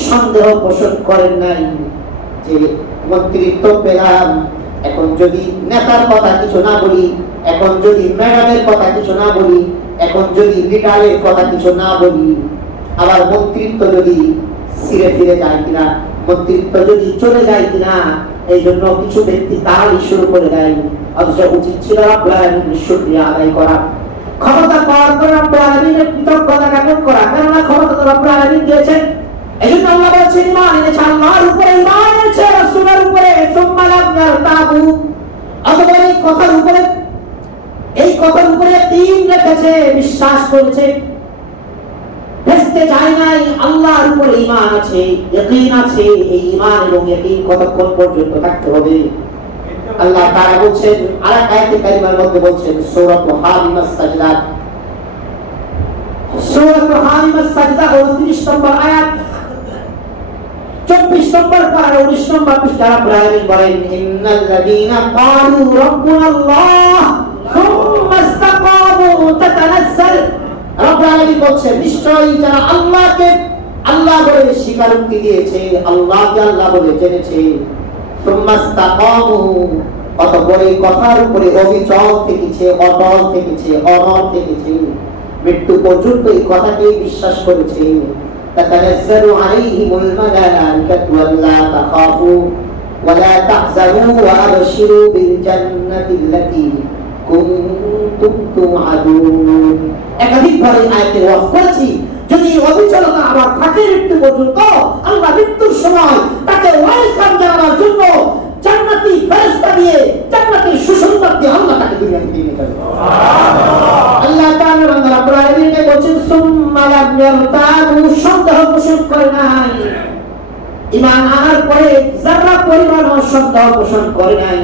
সন্দেহ পোষণ করেন নাই যে মন্ত্রিত্ব পেলাম, এখন যদি নেতার কথা কিছু না বলি, এখন যদি ম্যাডামের কথা কিছু না বলি, এখন যদি লিডারের কথা কিছু না বলি, আবার মন্ত্রিত্ব যদি ছিঁড়ে ফিরে যায় কিনা, মন্ত্রিত্ব যদি চলে যায় কিনা, এই জন্য কিছু ব্যক্তি তারই শুরু করে দেয়। অথচ উচিত ছিল রব্বুল আলামিনের শুকরিয়া আদায় করা, ক্ষমতা পাওয়ার পর রব্বুল আলামিনের কৃতজ্ঞতা জ্ঞাপন করা, কেননা ক্ষমতা তো রব্বুল আলামিন দিয়েছেন। এই জন্য আল্লাহ বলছেন, ঈমান এনেছে আল্লাহর উপরে, ঈমান এনেছে রাসূলের উপরে, সুম্মা লাম ইয়ারতাবু, অতঃপর এই কথার উপরে ঈমান রেখেছে, বিশ্বাস করেছে, ভেস্তে যায় নাই, আল্লাহর উপরে ঈমান আছে, ইয়াকিন আছে। এই ঈমান এবং ইয়াকিন কতক্ষণ পর্যন্ত থাকতে হবে? আল্লাহ তাআলা বলছেন আরেক আয়াতে কারিমার মধ্যে বলছেন, সূরাতুল হামিমাস সাজদা, সূরাতুল হামিমাস সাজদা 29 নম্বর আয়াত, 24 নম্বর পারা 19 নম্বর পৃষ্ঠা রব্বুল আলামিন বলেন, ইন্নাল্লাযীনা ক্বালু রাব্বুনাল্লাহ সুম্মা ইসতাকামু তাতানাজ্জাল। রব্বুল আলামিন বলছেন, নিশ্চয়ই যারা আল্লাহকে আল্লাহ বলে স্বীকারোক্তি দিয়েছে, আল্লাহকে আল্লাহ বলে জেনেছে, সুম্মা ইসতাকামু, অতঃপর এই কথার উপরে অবিচল থেকেছে, অটল থেকেছে, অনড় থেকেছে, মৃত্যু পর্যন্ত এই কথাকে বিশ্বাস করেছে, তাতানাজ্জালু আলাইহিমুল মালাইকাতু আল্লা তাখাফু ওয়া লা তাহজানু ওয়া আবশিরু বিল জান্নাতিল্লাতী কুনতুম তুআদুন। একাধিকবার এই আয়াতের ওয়াজ করেছি, যদি অবিচলতা আবার থাকে মৃত্যু পর্যন্ত, আল্লাহ মৃত্যুর সময় তাকে ওয়েলকাম জানানোর জন্য জান্নাতি ফেরেশতা দিয়ে, জান্নাতি সুসংবাদ দিয়ে আল্লাহ তাকে দুনিয়া থেকে নিয়ে যাবে। সুবহানাল্লাহ। আল্লাহ তাআলা রব্বুল আলামিন বলেন, সুম্মা লাম ইয়ারতাবু, সন্দেহ পোষণ করে নাই, ঈমান আনার পরে যারা পরিমাণ সন্দেহ পোষণ করে নাই।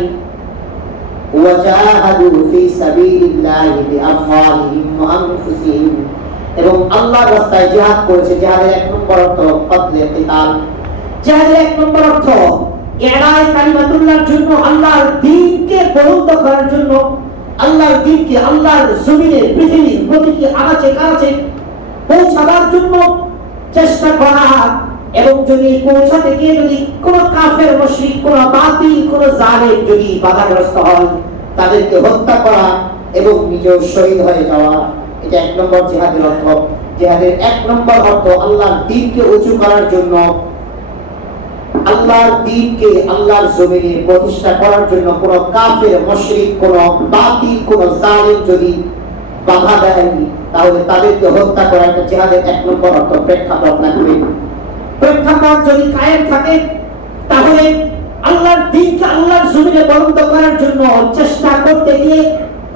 ওয়াজাহাদু ফি সাবিলিল্লাহি বিআমওয়ালিহিম ওয়া আনফুসিহিম, এবং আল্লাহর রাস্তায় জিহাদ করেছে। জিহাদের এক নম্বর অর্থ কতলে কিতাল, জিহাদের এক নম্বর অর্থ ইরায় কালিমাতুল্লাহর জন্য, আল্লাহর দ্বীনকে বুলন্দ করার জন্য, আল্লাহর দ্বীনকে আল্লাহর জমিনে পৃথিবীর প্রতিটি আনাচে কানাচে পৌঁছাবার জন্য চেষ্টা করা। এবং যদি পৌঁছাতে গিয়ে যদি কোন কাফের মুশরিক, কোন বাতিল, কোন জালেম যদি বাধাগ্রস্ত হয়, তাদেরকে হত্যা করা এবং নিজেও শহীদ হয়ে যাওয়া, এটা এক নম্বর জিহাদের অর্থ। জিহাদের এক নম্বর অর্থ আল্লাহর দ্বীনকে উঁচু করার জন্য, আল্লাহর দ্বীনকে আল্লাহর জমিনে প্রতিষ্ঠা করার জন্য কোন কাফের মুশরিক, কোন বাতিল, কোন জালেম যদি বাধা দেয়, তাহলে তাদেরকে হত্যা করা একটা জিহাদের 1 নম্বর অর্থ। প্রেক্ষাপট লাগবে, প্রেক্ষাপট যদি কায়েম থাকে তাহলে আল্লাহর দ্বীনকে আল্লাহর জমিনে বন্ধ করার জন্য চেষ্টা করতে গিয়ে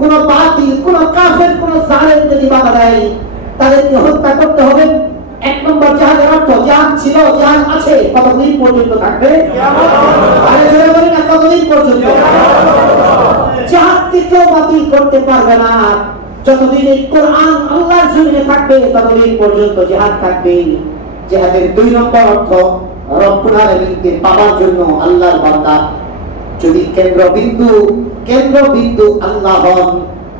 কোন বাতিল, কোন কাফের, কোন জালেম যদি বাধা দেয় তাদেরকে হত্যা করতে হবে। 1 নম্বর জিহাদের অর্থ। জিহাদ ছিল, জিহাদ আছে, কতদিন পর্যন্ত থাকবে? আরে জোরে বলেন না, কতদিন পর্যন্ত? জিহাদকে কেউ বাতিল করতে পারবে না। যতদিন এই কোরআন আল্লাহর জমিনে থাকবে ততদিন পর্যন্ত জিহাদ থাকবে। জিহাদের 2 নম্বর অর্থ রব্বুল আলামিনকে পাওয়ার জন্য আল্লাহর বান্দা যদি কেন্দ্রবিন্দু আল্লাহ হন,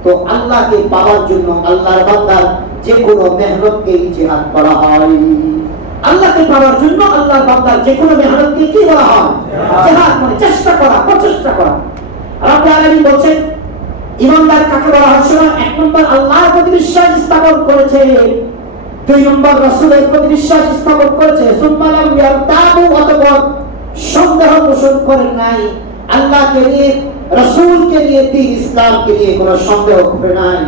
তো আল্লাহকে পাওয়ার জন্য আল্লাহর বান্দার যে কোনো মেহনতকেই জিহাদ করা হয়। আল্লাহকে পাওয়ার জন্য আল্লাহর বান্দার যে কোনো মেহনতকে কি বলা হয়? জিহাদ, মানে চেষ্টা করা, প্রচেষ্টা করা। রব্বুল আলামিন বলেন ইমানদার কাকে বলা হয়? 1 নম্বর আল্লাহর প্রতি বিশ্বাস স্থাপন করেছে, 2 নম্বর রাসূলের প্রতি বিশ্বাস স্থাপন করেছে, সুম্মালাম ইয়ারতাবু, অতঃপর সন্দেহ পোষণ করেন নাই। আল্লাহকে নিয়ে, রাসূলকে নিয়ে, দ্বীন ইসলামকে নিয়ে কোনো সন্দেহ করে নাই,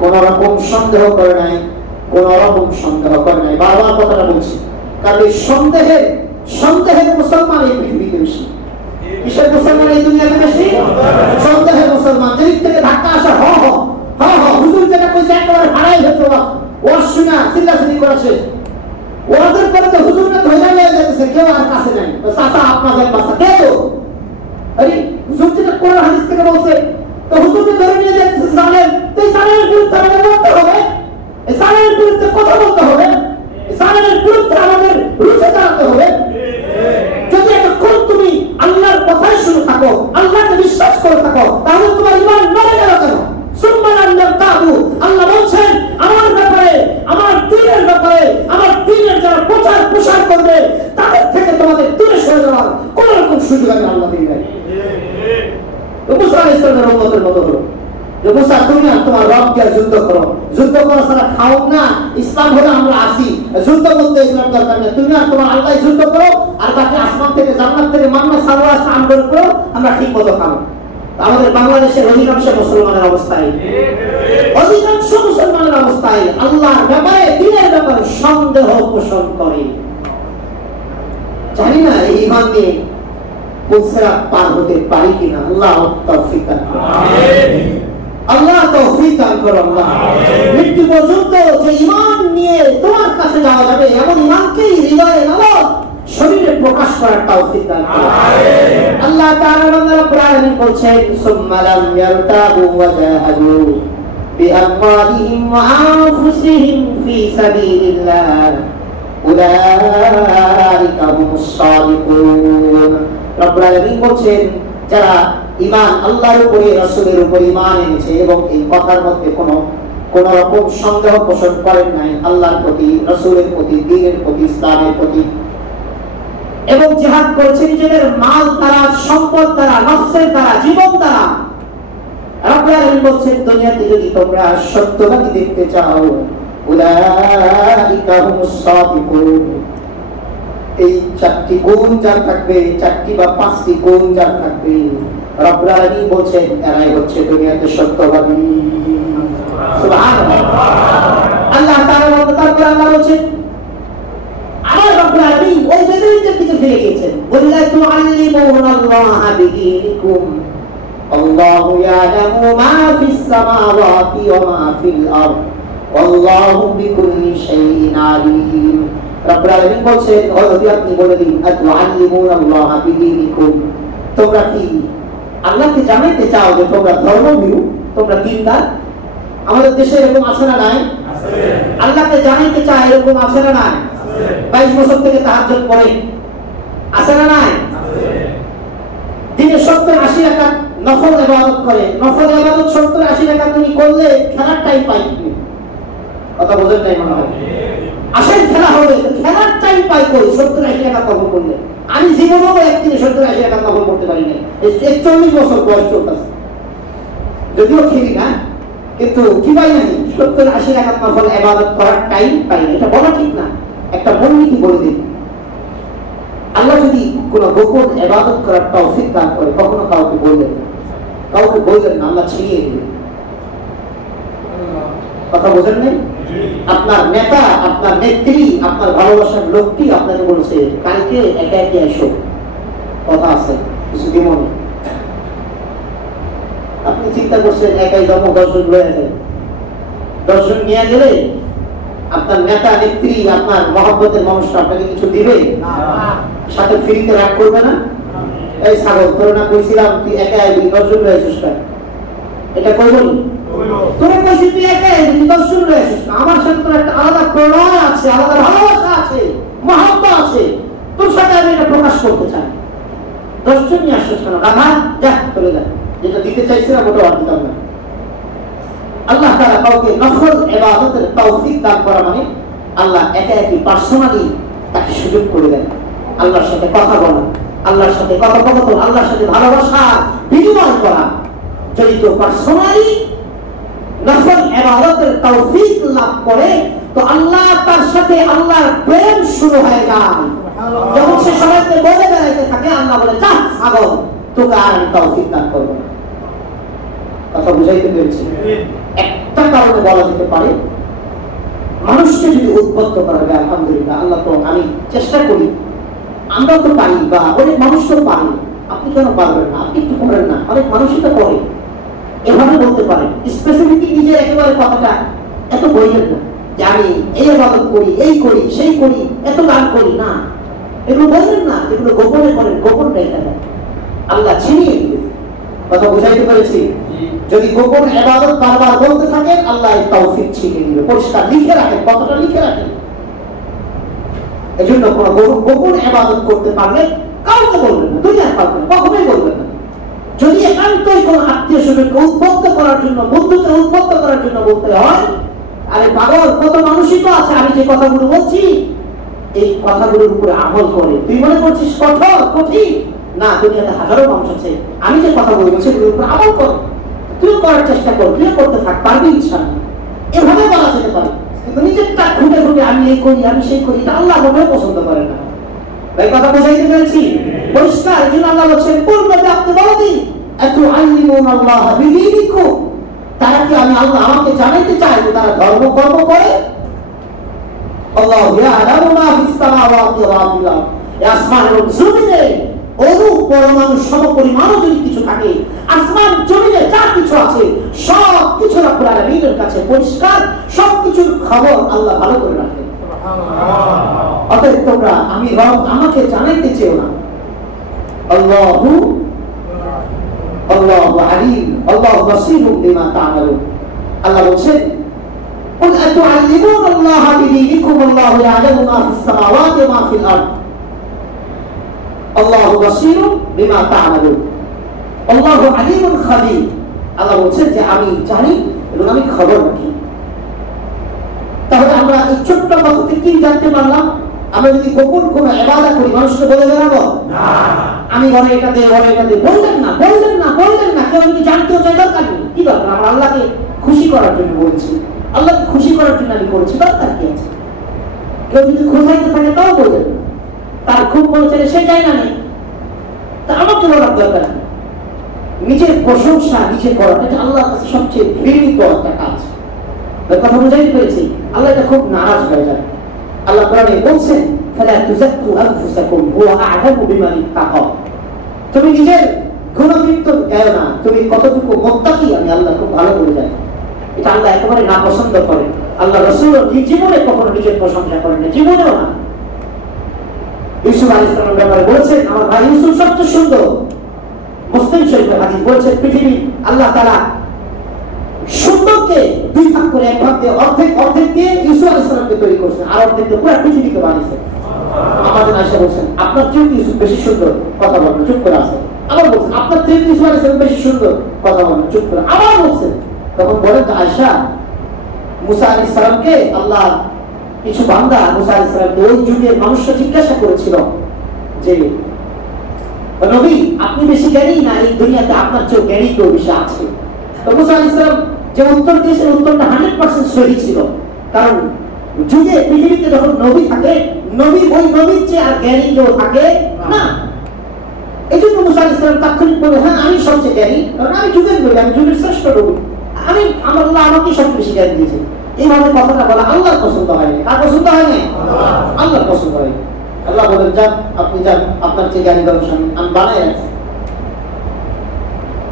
কোন রকম সন্দেহ করে নাই, কোন রকম সন্দেহ করে নাই। বারবার কথাটা বলছি, কারণ এই সন্দেহের মুসলমান এই পৃথিবীতে বেশি। কিসের মুসলমান এই দুনিয়াতে বেশি? সন্দেহের মুসলমান। যেদিক থেকে ধাক্কা আসা, হুজুর যেটা কইছে একেবারে হারাই হতো, ওয়াজ শুনা চিল্লাচিল্লি করেছে, ওয়াজের পরে তো হুজুরকে ধরে নিয়ে যেতেছে, কেউ আর কাছে নাই। চাচা আপনাদের বাসা কে? তো আরে হুজুর যেটা কোরআন হাদিস থেকে বলছে, তো হুজুরকে ধরে নিয়ে যেতেছে জালেম। তো এই জালেমের বিরুদ্ধে আমাদের লড়তে হবে, এই জালেমের বিরুদ্ধে কথা বলতে হবে, এই জালেমের বিরুদ্ধে আমাদের রুখে দাঁড়াতে হবে। যদি এতক্ষণ তুমি আল্লাহর কথাই শুনে থাকো, আল্লাহকে বিশ্বাস করে থাকো, তাহলে তোমার ঈমান মরে গেল কেন? আল্লাহ বলছেন আমার ব্যাপারে, আমার দ্বীনের ব্যাপারে, আমার দ্বীনের যারা প্রচার প্রসার করবে তাদের থেকে তোমাদের দূরে সরে যাওয়ার কোন রকম সুযোগ আমি আল্লাহ দিই নাই। মুসা আলাইহিস সালামের উম্মতের মতো হলো যে মুসা, তুমি আর তোমার রবকে যুদ্ধ করো, যুদ্ধ করা ছাড়া খাও না। ইসলাম হলো আমরা আসি, যুদ্ধ করতে এগুলোর দরকার নেই। তুমি আর তোমার আল্লাহ যুদ্ধ করো, আর বাকি আসমান থেকে, জান্নাত থেকে মান্না সালোয়া আমল করো, আমরা ঠিক মতো খাবো। আমাদের বাংলাদেশের অধিকাংশ মুসলমানের অবস্থায়, আল্লাহর ব্যাপারে, দ্বীনের ব্যাপারে সন্দেহ পোষণ করে। জানি না এই ঈমান নিয়ে পুলসিরাত পার হতে পারি কিনা। আল্লাহ তৌফিক দান করুন, আল্লাহ তৌফিক দান করুন। আল্লাহ মৃত্যু পর্যন্ত যে ঈমান নিয়ে তোমার কাছে যাওয়া যাবে, এমন ঈমানকেই হৃদয়ে নাও, শরীরে প্রকাশ করার তৌফিক দান করুন। আল্লাহ তাআলা রব্বুল আলামিন বলেন, সুম্মা লাম ইয়ারতাবু ওয়া জাহাদু বিআমওয়ালিহিম ওয়া আনফুসিহিম ফি সাবিলিল্লাহ উলাইকা হুমুস সাদিকুন। রব্বুল আলামিন বলেন, যারা ঈমান, আল্লাহর উপরে, রাসূলের উপরে ঈমান এনেছে এবং এই কথার মধ্যে কোন রকম সন্দেহ পোষণ করেন নাই আল্লাহর প্রতি, রাসূলের প্রতি, দ্বীনের প্রতি, ইসলামের প্রতি, এবং জিহাদ করেছে নিজেদের মাল দ্বারা, সম্পদ দ্বারা, নফসের দ্বারা, জীবন দ্বারা। রব্বুল আলামিন বলেন, দুনিয়াতে যদি তোমরা সত্যবাদী দেখতে চাও, উলাইকা হুমুস সাদিকুন, এই 4টি গুণ যার থাকবে, 4টি বা 5টি গুণ যার থাকবে, রব্বুল আলামিন বলেন এরাই হচ্ছে দুনিয়াতে সত্যবাদী। সুবহানাল্লাহ। আল্লাহ তাআলা বলেন, আমার রব্বুল আলামিন ওই বেদুইনদের দিকে ফিরে গিয়েছেন, ওয়াল্লা তুআল্লিমুনাল্লাহা বিদীনিকুম, আল্লাহু ইয়ালামু মা ফিস সামাওয়াতি ওয়া মা ফিল আরদ, আল্লাহু বিকুল্লি শাইইন আলীম। রব্বুল আলামিন বলেন, ও নবী আপনি বলে দিন, তুআল্লিমুনাল্লাহা বিদীনিকুম, তোমরা কি আল্লাহকে জানাতে চাও যে তোমরা ধর্মভীরু, তোমরা দিনদার? আমাদের দেশে এরকম আছে না নাই? আছে। আল্লাহকে জানাতে চায় এরকম আছে না নাই? 22 বছর থেকে তাহাজ্জুদ পড়ে, আছে না নাই? আছে। দিনে 70-80 রাকাত নফল ইবাদত করে, নফল ইবাদত 70-80 রাকাত তুমি করলে খেলার টাইম পাই তুমি। কথা বুঝেন নাই মনে হয়? আসেন খেলা হবে, খেলার টাইম পাই কই 70-80 রাকাত নফল করলে? আমি জীবনেও একদিনে 70-80 রাকাত নফল করতে পারি না। 41 বছর বয়স চলতেছে, যদিও খেলি না, কিন্তু কি পাই নাই 70-80 রাকাত নফল ইবাদত করার টাইম পাই না। এটা বলা ঠিক না, একটা মূলনীতি বলে দিন। আল্লাহ যদি কোন গোপন ইবাদত করার তৌফিক দান করে, কখনো কাউকে বলবেন না, আল্লাহ ছিনিয়ে দিবেন। কথা বোঝেন নাই? আপনার নেতা, আপনার নেত্রী, আপনার ভালোবাসার লোকটি আপনাকে বলছে কালকে একা একা এসো, কথা আছে, কিছু দিব না। আপনি চিন্তা করছেন একাই জন্ম 10 জন লয়ে যায়, 10 জন নিয়ে গেলে আপনার নেতা নেত্রী আপনার মহব্বতের মানুষটা আপনাকে কিছু দিবে না, সাথে ফ্রিতে রাগ করবে না। এই ছাগল তোর না কইছিলাম তুই একা আইবি, 10 জন লয়ে আসিস না, এটা কইবি? তোরে কইছি তুই একা আইবি, 10 জন লয়ে আসিস না। আমার সাথে তোর একটা আলাদা প্রণয় আছে, আলাদা ভালোবাসা আছে, মহব্বত আছে, তোর সাথে আমি এটা প্রকাশ করতে চাই। 10 জন নিয়ে আসিস কেন? রাধা যা চলে যা, যেটা দিতে চাইছিলাম ওটা আর দিতাম না। আল্লাহ তাআলা কাউকে নফল ইবাদতের তৌফিক দান করা মানে আল্লাহ একা একই পার্সোনালি তাকে সুযোগ করে দেন আল্লাহর সাথে কথা বলা, আল্লাহর সাথে কথোপকথন, আল্লাহর সাথে ভালোবাসা বিনিময় করা। যদি কেউ পার্সোনালি নফল ইবাদতের তৌফিক লাভ করে তো আল্লাহ তার সাথে আল্লাহর প্রেম শুরু হয়ে যায়। যখন সে সবাইকে বলে বেড়াইতে থাকে আল্লাহ বলে যা ছাগল, তোকে আর আমি তৌফিক দান করবো না। কথা বুঝাইতে পেরেছি? একটা কারণে বলা যেতে পারে, মানুষকে যদি উদ্বুদ্ধ করা যায়, আলহামদুলিল্লাহ আল্লাহ তো, আমি চেষ্টা করি, আমরা তো পারি বা অনেক মানুষ তো পারি, আপনি কেন পারবেন না? আপনি একটু করেন না, অনেক মানুষই তো করে। এভাবে বলতে পারেন, স্পেসিফিক নিজের একেবারে কথাটা এত বলবেন না যে আমি এই ইবাদত করি, এই করি, সেই করি, এত দান করি না, এগুলো বলবেন না। যেগুলো গোপনে করেন, গোপন রেখে দেন, আল্লাহ ছিনিয়ে দিবেন। কথা বুঝাইতে পেরেছি? যদি গোপন ইবাদত বারবার বলতে থাকেন আল্লাহ এই তৌফিক ছিনিয়ে দিবে। পরিষ্কার লিখে রাখেন, কথাটা লিখে রাখেন। এজন্য কোন গোপন ইবাদত করতে পারলে কাউকে বলবেন না, দুনিয়ার কাউকে কখনোই বলবেন না। যদি একান্তই কোন আত্মীয় স্বজনকে উদ্বুদ্ধ করার জন্য, বন্ধুকে উদ্বুদ্ধ করার জন্য বলতে হয়, আরে পাগল, কত মানুষই তো আছে আমি যে কথাগুলো বলছি এই কথাগুলোর উপরে আমল করে, তুই মনে করছিস কঠোর কঠিন না, দুনিয়াতে হাজারো মানুষ আছে আমি যে কথা বলবো সেগুলোর উপর আমল কর, তুই করার চেষ্টা কর, তুই করতে থাক, পারবি ইনশাআল্লাহ। এভাবে বলা যেতে পারে। কিন্তু নিজেরটা ঘুরে ঘুরে আমি এই করি, আমি সেই করি, এটা আল্লাহ মোটেও পছন্দ করে না। ভাই কথা বুঝাইতে পেরেছি? পরিষ্কার। এই জন্য আল্লাহ বলছেন পূর্বে আপনি বলে দিন আতুআল্লিমুনাল্লাহ বিদীনিকুম, তারা কি আমি আল্লাহ আমাকে জানাইতে চাই যে তারা ধর্ম কর্ম করে? আল্লাহু ইয়ালামু মা ফিস সামাওয়াতি ওয়া ফিল আরদ, আসমান এবং জমিনে অনু পরমাণু সমপরিমাণও যদি কিছু থাকে, আসমান জমিনে যা কিছু আছে সব কিছু রব্বুল আলামিনের কাছে পরিষ্কার, সব কিছুর খবর আল্লাহ ভালো করে রাখেন। সুবহানাল্লাহ। অতএব তোমরা আমি রব আমাকে জানাইতে চেও না। আল্লাহু আলিম, আল্লাহু বাসীরুম বিমা তা'মালুন। আল্লাহ বলেন কুল আতুআল্লিমুনাল্লাহা বিদীনিকুম আল্লাহু ইয়ালামু মা ফিস সামাওয়াতি ওয়া মা ফিল আরদ আল্লাহু বাসীরুম বিমা তা'মালুন আল্লাহু আলিমুন খাবীর। আল্লাহ বলেন যে আমি জানি এবং আমি খবর রাখি। তাহলে আমরা এই ছোট্ট কথা থেকে কি জানতে পারলাম? আমরা যদি গোপন কোনো ইবাদত করি মানুষকে বলে বেড়াবো না, আমি ঘরে এটা দে, ঘরে এটা দে, বললেন না, বললেন না, বললেন না। কেউ যদি জানতেও চাই দরকার নেই, কি দরকার? আমরা আল্লাহকে খুশি করার জন্য বলছি, আল্লাহকে খুশি করার জন্য আমি করেছি, দরকার কি আছে? কেউ যদি খোঁজাইতে থাকে তাও বলবেন না, তার খুব মনে চাইলে সে চাই না নেই, তা আমাকে বলার দরকার নেই। নিজের প্রশংসা নিজে করাটা এটা আল্লাহর কাছে সবচেয়ে ঘৃণিত একটা কাজ। কথা বুঝাইতে পেরেছি? আল্লাহ এটা খুব নারাজ হয়ে যায়। আল্লাহ কোরআনে বলছেন ফালা তুযাক্কু আনফুসাকুম হুয়া আ'লামু বিমান ইত্তাকা, তুমি নিজের গুণকীর্তন গায়ো না, তুমি কতটুকু মুত্তাকি আমি আল্লাহ খুব ভালো করে জানি। এটা আল্লাহ একেবারে না পছন্দ করে। আল্লাহ রাসূল জীবনে কখনো নিজের প্রশংসা করেন না, জীবনেও না। ইউসুফ আলাইহিস সালামের ব্যাপারে বলেছেন আমার ভাই ইউসুফ সবচেয়ে সুন্দর। মুসলিম শরীফের হাদিস বলছেন পৃথিবী আল্লাহ তাআলা সুন্দরকে দুই ভাগ করে, এক ভাগ দিয়ে অর্ধেক দিয়ে ইউসুফ আলাইহিস সালামকে তৈরি করেছেন, আর অর্ধেক দিয়ে পুরো পৃথিবীকে বানিয়েছেন। আমাদের আয়েশা বলছেন আপনার চেয়ে ইউসুফ বেশি সুন্দর, কথা বলেন, চুপ করে আছে। আবার বলছেন আপনার চেয়ে ইউসুফ আলাইহিস সালাম বেশি সুন্দর, কথা বলেন, চুপ করে। আবার বলছেন, তখন বলেন আয়েশা মুসা আলাইহিস সালামকে আল্লাহ কিছু বান্দা মুসা আলাইহিস সালামকে ওই যুগের মানুষরা জিজ্ঞাসা করেছিল যে নবী আপনি বেশি জ্ঞানী না এই দুনিয়াতে আপনার চেয়ে জ্ঞানী কেউ বেশি আছে? তো মুসা আলাইহিস সালাম যে উত্তর দিয়েছেন উত্তরটা 100% সহি ছিল, কারণ যুগে পৃথিবীতে যখন নবী থাকে নবী ওই নবীর চেয়ে আর জ্ঞানী কেউ থাকে না। এই জন্য মুসা আলাইহিস সালাম তাৎক্ষণিক বলে হ্যাঁ আমি সবচেয়ে জ্ঞানী, কারণ আমি যুগের নবী, আমি যুগের শ্রেষ্ঠ নবী, আমি আল্লাহ আমাকে সবচেয়ে বেশি জ্ঞান দিয়েছে। এইভাবে কথাটা বলা আল্লাহর পছন্দ হয়নি। কার পছন্দ হয়নি? আল্লাহর পছন্দ হয়নি। আল্লাহ বলেন যান, আপনি যান, আপনার যে জ্ঞানী গবেষণা আমি বানাই রাখছি।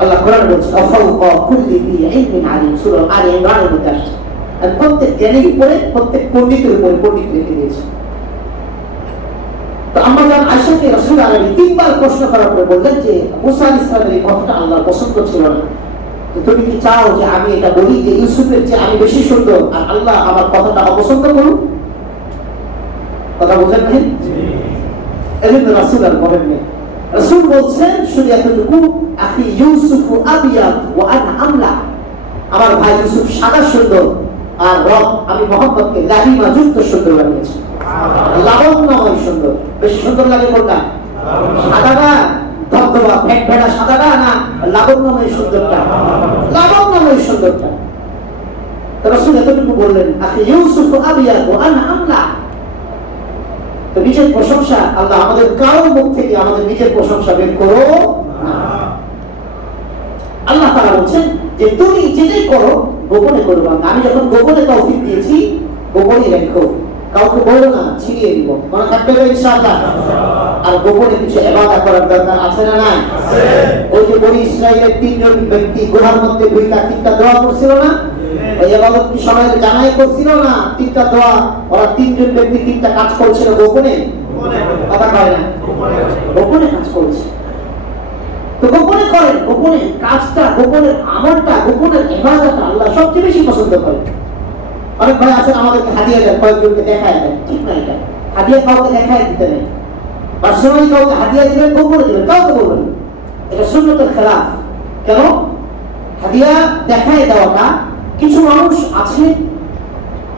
আল্লাহ কোরআন বলছে আফাউকা কুল্লি বি ইলমিন আলিম, সূরা আলে ইমরানের মধ্যে আসছে। আর প্রত্যেক জ্ঞানীর উপরে, প্রত্যেক পণ্ডিতের উপরে পণ্ডিত রেখে দিয়েছে। তো আমরা যখন আয়েশাকে রাসূল আলাইহি তিনবার প্রশ্ন করার পরে বললেন যে মুসা আলাইহিস সালামের এই কথাটা আল্লাহর পছন্দ ছিল না, তুমি কি চাও যে আমি এটা বলি যে ইউসুফের চেয়ে আমি বেশি সুন্দর আর আল্লাহ আমার কথাটা অপছন্দ করুন? কথা বোঝেন নাই? এজন্য রাসূল আর বলেননি। রাসূল বলছেন শুধু এতটুকু, আখি ইউসুফ আবিয়াদ ওয়া আনা আমলা, আমার ভাই ইউসুফ সাদা সুন্দর আর রব আমি মুহাম্মদকে লাহিমা যুক্ত সুন্দর বানিয়েছি। লাবণ্যময় সুন্দর। বেশি সুন্দর লাগে কোনটা? সাদাটা ধবধবা ভেটভেটা সাদাটা না লাবণ্যময় সুন্দরটা? লাবণ্যময় সুন্দরটা। তো রাসূল এতটুকু বললেন আখি ইউসুফ আবিয়াদ ওয়া আনা আমলা। তো নিজের প্রশংসা আল্লাহ আমাদের কারো মুখ থেকে আমাদের নিজের প্রশংসা বের করো না। আল্লাহ তাআলা বলছেন যে তুমি যেটাই করো গোপনে করো না। আমি যখন গোপনে তৌফিক দিয়েছি গোপনে রেখো, কাউকে বলো না, ছিড়িয়ে দিব। মনে থাকবে তো ইনশাআল্লাহ? আর গোপনে কিছু ইবাদত করার দরকার আছে না? নাই? আছে। ওই যে বনি ইসরাইলের তিনজন ব্যক্তি গুহার মধ্যে দুইটা তিনটা দোয়া করছিল না? এই ইবাদত কি সবাই জানাই করছিল না? তিনটা দোয়া, ওরা তিনজন ব্যক্তি তিনটা কাজ করছিল গোপনে। কথা কয় না? গোপনে কাজ করছে। তো গোপনে করেন, গোপনে কাজটা, গোপনের আমলটা, গোপনের ইবাদতটা আল্লাহ সবচেয়ে বেশি পছন্দ করেন। অনেক ভাই আছেন আমাদেরকে হাদিয়া দেন, কয়েকজনকে দেখায় দেন, ঠিক না? এটা হাদিয়া কাউকে দেখায় দিতে নেই। পার্সোনালি কাউকে হাদিয়া দিবেন, গোপনে দিবেন, কাউকে বলবেন। এটা সুন্নতের খেলাফ। কেন? হাদিয়া দেখায় দেওয়াটা, কিছু মানুষ আছে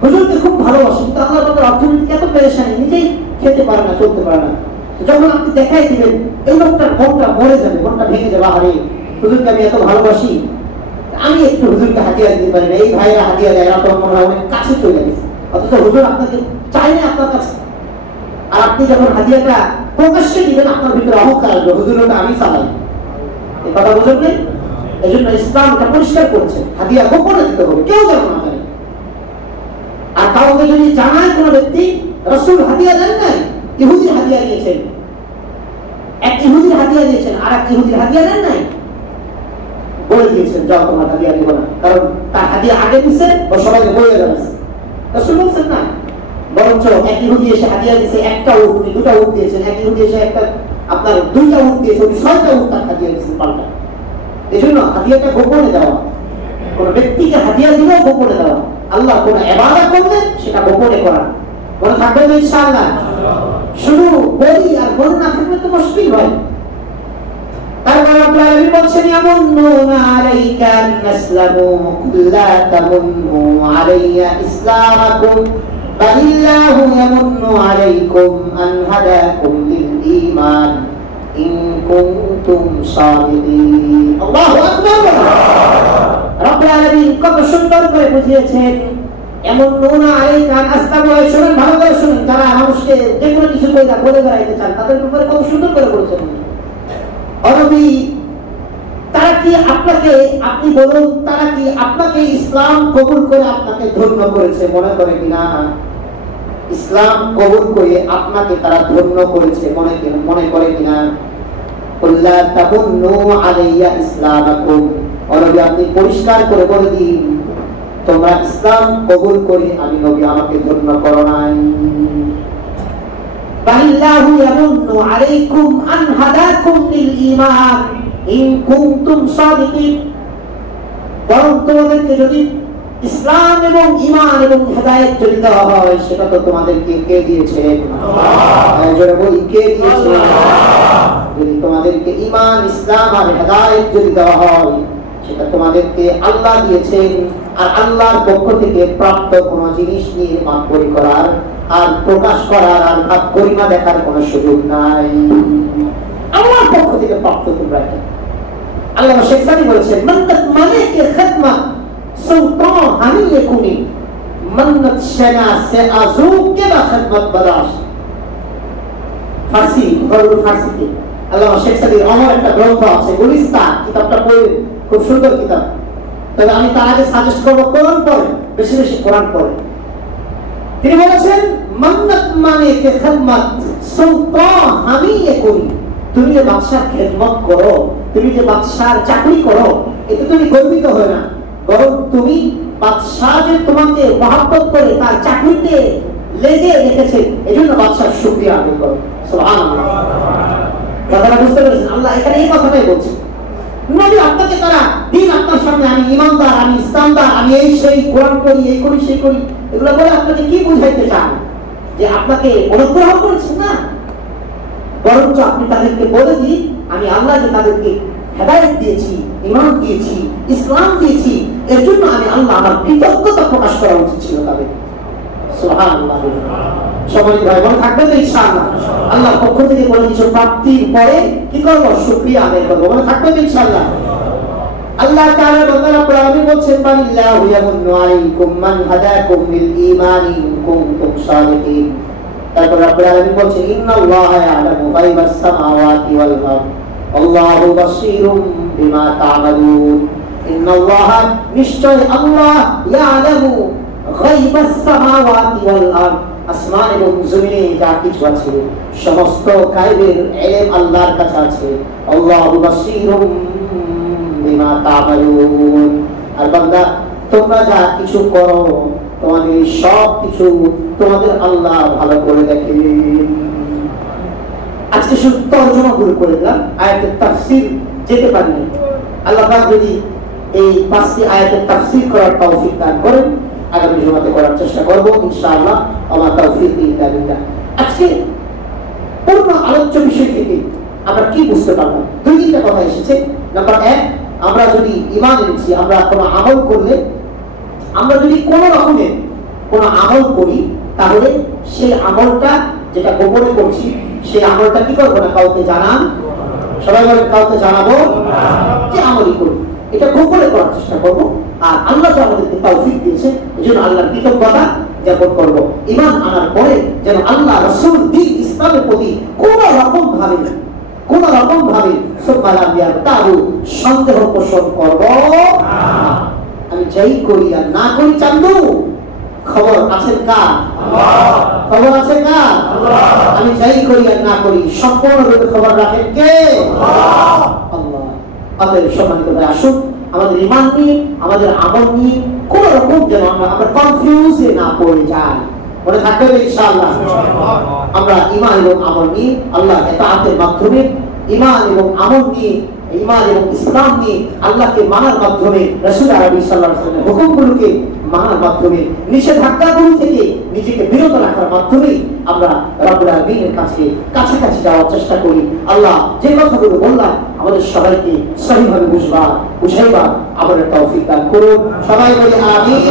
হুজুরকে খুব ভালোবাসেন কিন্তু আল্লাহর মধ্যে অর্থনৈতিক এত পেরেশানি, নিজেই খেতে পারে না, চলতে পারে না। যখন আপনি দেখাই দিবেন এই লোকটার মনটা মরে যাবে, মনটা ভেঙে যাবে। আরে হুজুরকে আমি এত ভালোবাসি, আমি একটু হুজুরকে হাদিয়া দিতে পারি না, এই ভাইরা হাদিয়া দেয়, আপনার মনে হয় অনেক কাছে চলে গেছে, অথচ হুজুর আপনাকে চাই না আপনার কাছে। আর আপনি যখন হাদিয়াটা প্রকাশ্যে দিবেন আপনার ভিতরে অহংকার আসবে, হুজুরটা আমি চালাই। এই কথা বুঝলেন নেই? এই জন্য ইসলামটা পরিষ্কার করছে হাদিয়া গোপনে দিতে হবে, কেউ যেন না জানে। আর কাউকে যদি জানায় কোনো ব্যক্তি রাসূল হাদিয়া দেন নাই, ইহুদির হাদিয়া দিয়েছেন, এক ইহুদির হাদিয়া দিয়েছেন আর এক ইহুদির হাদিয়া দেন নাই, বলে দিয়েছেন যাও তোমার হাদিয়া দিব না, কারণ তার হাদিয়া আগে দিচ্ছে ও সবাইকে বলে যাচ্ছে। রাসূল বলছেন না, বরঞ্চ এক ইহুদি এসে হাদিয়া দিয়েছে একটা উট, উনি দুটা উট দিয়েছেন, এক ইহুদি এসে একটা আপনার দুইটা উট দিয়েছে, উনি 6টা উট তার হাদিয়া দিয়েছেন পাল্টা। এই জন্য হাদিয়াটা গোপনে দেওয়া, কোন ব্যক্তিকে হাদিয়া দিলেও গোপনে দেওয়া, আল্লাহ কোন ইবাদত করবেন সেটা গোপনে করা। মনে থাকবে তো ইনশাআল্লাহ? শুধু বলি আর মনে না থাকলে তো মুশকিল হয়। তারপর আল্লাহ নবী বলছেন ইয়ামুন্নুনা আলাইকা আন আসলামু কুল লা তামুন্নু আলাইয়া ইসলামাকুম বালিল্লাহু ইয়ামুন্নু আলাইকুম আন হাদাকুম লিল ঈমান ইন কুনতুম সাদিকিন। আল্লাহু আকবার। রব্বুল আলামিন কত সুন্দর করে বুঝিয়েছেন, এমন নুনা আলাইকা আন আসলামু, শুনুন ভালো করে শুনুন, যারা মানুষকে যে কোনো কিছু বলে বেড়াইতে চান তাদের উপরে কত সুন্দর করে বলেছেন। অনবী তারা কি আপনাকে, আপনি বলুন, তারা কি আপনাকে ইসলাম কবুল করে আপনাকে ধন্য করেছে মনে করে কিনা? ইসলাম কবুল করে আপনাকে তারা ধন্য করেছে মনে করে কিনা? কুল্লা তাবুন্নু আলাইয়া ইসলামাকুম, অনবী আপনি পরিষ্কার করে বলে দিন তোমরা ইসলাম কবুল করে আমি নবী আমাকে ধন্য করো নাই। বালিল্লাহু ইয়ামুন্নু আলাইকুম আন হাদাকুম লিল ঈমান ইন কুনতুম সাদিকিন, বরং তোমাদেরকে যদি ইসলাম এবং ঈমান এবং হেদায়েত যদি দেওয়া হয় সেটা তো তোমাদেরকে কে দিয়েছে? আল্লাহ। যারা বলি কে দিয়েছে? যদি তোমাদেরকে ঈমান, ইসলাম আর হেদায়েত যদি দেওয়া হয় সেটা তোমাদেরকে আল্লাহ দিয়েছেন। আর আল্লাহর পক্ষ থেকে প্রাপ্ত কোন জিনিস নিয়ে মাতবরি করার আর প্রকাশ করার আর ভাব গরিমা দেখার কোনো সুযোগ নাই। আল্লাহর পক্ষ থেকে প্রাপ্ত তোমরা। আল্লাহ শেখ সাদি বলেছেন মান্নাত মালিকে খিদমত সুলতান হানিয়ে কুনি মান্নাত শানা সে আযুক কে বা খিদমত বলাশ। ফার্সি, ফার্সিতে আল্লাহ শেখ সাদির অমর একটা গ্রন্থ আছে গুলিস্তান, কিতাবটা পড়ে খুব সুন্দর কিতাব। তবে আমি তার আগে সাজেস্ট করবো কোরআন পড়েন, বেশি বেশি কোরআন পড়েন। তিনি বলেছেন মান্নাত মানে কে খেদমত সুলতান আমি এ করি। তুমি যে বাদশার খেদমত করো, তুমি যে বাদশার চাকরি করো, এতে তুমি গর্বিত হয় না, বরং তুমি বাদশাহ যে তোমাকে মহব্বত করে তার চাকরিতে লেগে রেখেছে, এই জন্য বাদশার শুকরিয়া আদায় করো। সুবহানাল্লাহ। কথাটা বুঝতে পেরেছেন? আল্লাহ এখানে এই কথাটাই বলছে। নবী আপনাকে তারা দিন আপনার সামনে আমি ইমানদার, আমি ইসলামদার, আমি এই সেই কোরআন করি, এই করি সেই করি, এগুলো বলে আপনাকে কি বুঝাইতে চান? যে আপনাকে অনুগ্রহ করেছেন না, বরঞ্চ আপনি তাদেরকে বলে দিন আমি আল্লাহ যে তাদেরকে হেদায়েত দিয়েছি, ঈমান দিয়েছি, ইসলাম দিয়েছি, এর জন্য আমি আল্লাহ আমার কৃতজ্ঞতা প্রকাশ করা উচিত ছিল তাদের। সুবহানাল্লাহ। সম্মানিত ভাই বোন, থাকবে তো ইনশাআল্লাহ? আল্লাহর পক্ষ থেকে কোনো কিছু প্রাপ্তির পরে কি করব? শুকরিয়া আদায় করব। মানে থাকবে তো ইনশাআল্লাহ? আল্লাহ তাআলা বান্দারা কোরআনে বলছেন বালিল্লাহু ইয়ামুন্নু আলাইকুম মান হাদাকুম লিল ঈমানি ইন কুনতুম সালিহিন। তারপর রব্বুল আলামিন বলছেন ইন্নাল্লাহা ইয়ালামু গায়বাস সামাওয়াতি ওয়াল আরদ আল্লাহু বাসীরুম বিমা তা'মালুন। ইন্নাল্লাহা নিশ্চয় আল্লাহ ইয়ালামু গায়বাস সামাওয়াতি ওয়াল আরদ, আসমান এবং জমিনে যা কিছু আছে সমস্ত গায়বের ইলম আল্লাহর কাছে আছে। আল্লাহু বাসীরুম বিমা তা'মালুন। আর বান্দা তোমরা যা কিছু করো তোমাদের সব কিছু তোমাদের আল্লাহ ভালো করে দেখেন। আজকে শুধু তর্জমা করে দিলাম, আয়াতের তাফসীর যেতে পারিনি। আল্লাহ পাক যদি এই 5টি আয়াতের তাফসীর করার তৌফিক দান করেন, আগামী জুমাতে করার চেষ্টা করব ইনশাআল্লাহ। আমার তৌফিক ইল্লা বিল্লাহ। আজকে পূর্ণ আলোচ্য বিষয় থেকে আমরা কি বুঝতে পারলাম? 2-3টা কথা এসেছে। নাম্বার 1, আমরা যদি ঈমান এনেছি, আমরা কোনো আমল করলে, আমরা যদি কোনো রকমের কোনো আমল করি, তাহলে সেই আমলটা যেটা গোপনে করছি, সেই আমলটা কি করবো না? কাউকে জানান। সবাই বলেন কাউকে জানাবো যে আমলই করি, এটা গোপনে করার চেষ্টা করবো। আর আল্লাহ তো আমাদেরকে তৌফিক দিয়েছে, এজন্য আল্লাহর কৃতজ্ঞতা জ্ঞাপন করবো। ঈমান আনার পরে যেন আল্লাহ, রাসূল, দ্বীন ইসলামের প্রতি কোন রকম ভাবে সন্দেহ পোষণ করব। আমি যাই করি আর না করি চান্দু, খবর আছে কার? খবর আছে কার? আমি যাই করি আর না করি সম্পূর্ণরূপে খবর রাখেন কে? আল্লাহ। আমাদের সম্মানিত ভাই, আসুন আমাদের ঈমান নিয়ে, আমাদের আমল নিয়ে কোন রকম যেন আমরা কনফিউজে না পড়ে যাই। মনে থাকবে ইনশাআল্লাহ? আমরা ঈমান এবং আমল নিয়ে আল্লাহ ইতাআতের মাধ্যমে, ঈমান এবং আমল নিয়ে, ঈমান এবং ইসলাম নিয়ে আল্লাহকে মানার মাধ্যমে, রাসূল আরবি সাল্লাল্লাহু আলাইহি ওয়াসাল্লামের হুকুমগুলোকে মানার মাধ্যমে, নিষেধাজ্ঞাগুলো থেকে নিজেকে বিরত রাখার মাধ্যমে আমরা রব্বুল আলামিনের কাছে কাছাকাছি যাওয়ার চেষ্টা করি। আল্লাহ যে কথাগুলো বললাম আমাদের সবাইকে সহিভাবে বুঝাইবা আমাদের তৌফিক দান করুন। সবাই বলি আমিন।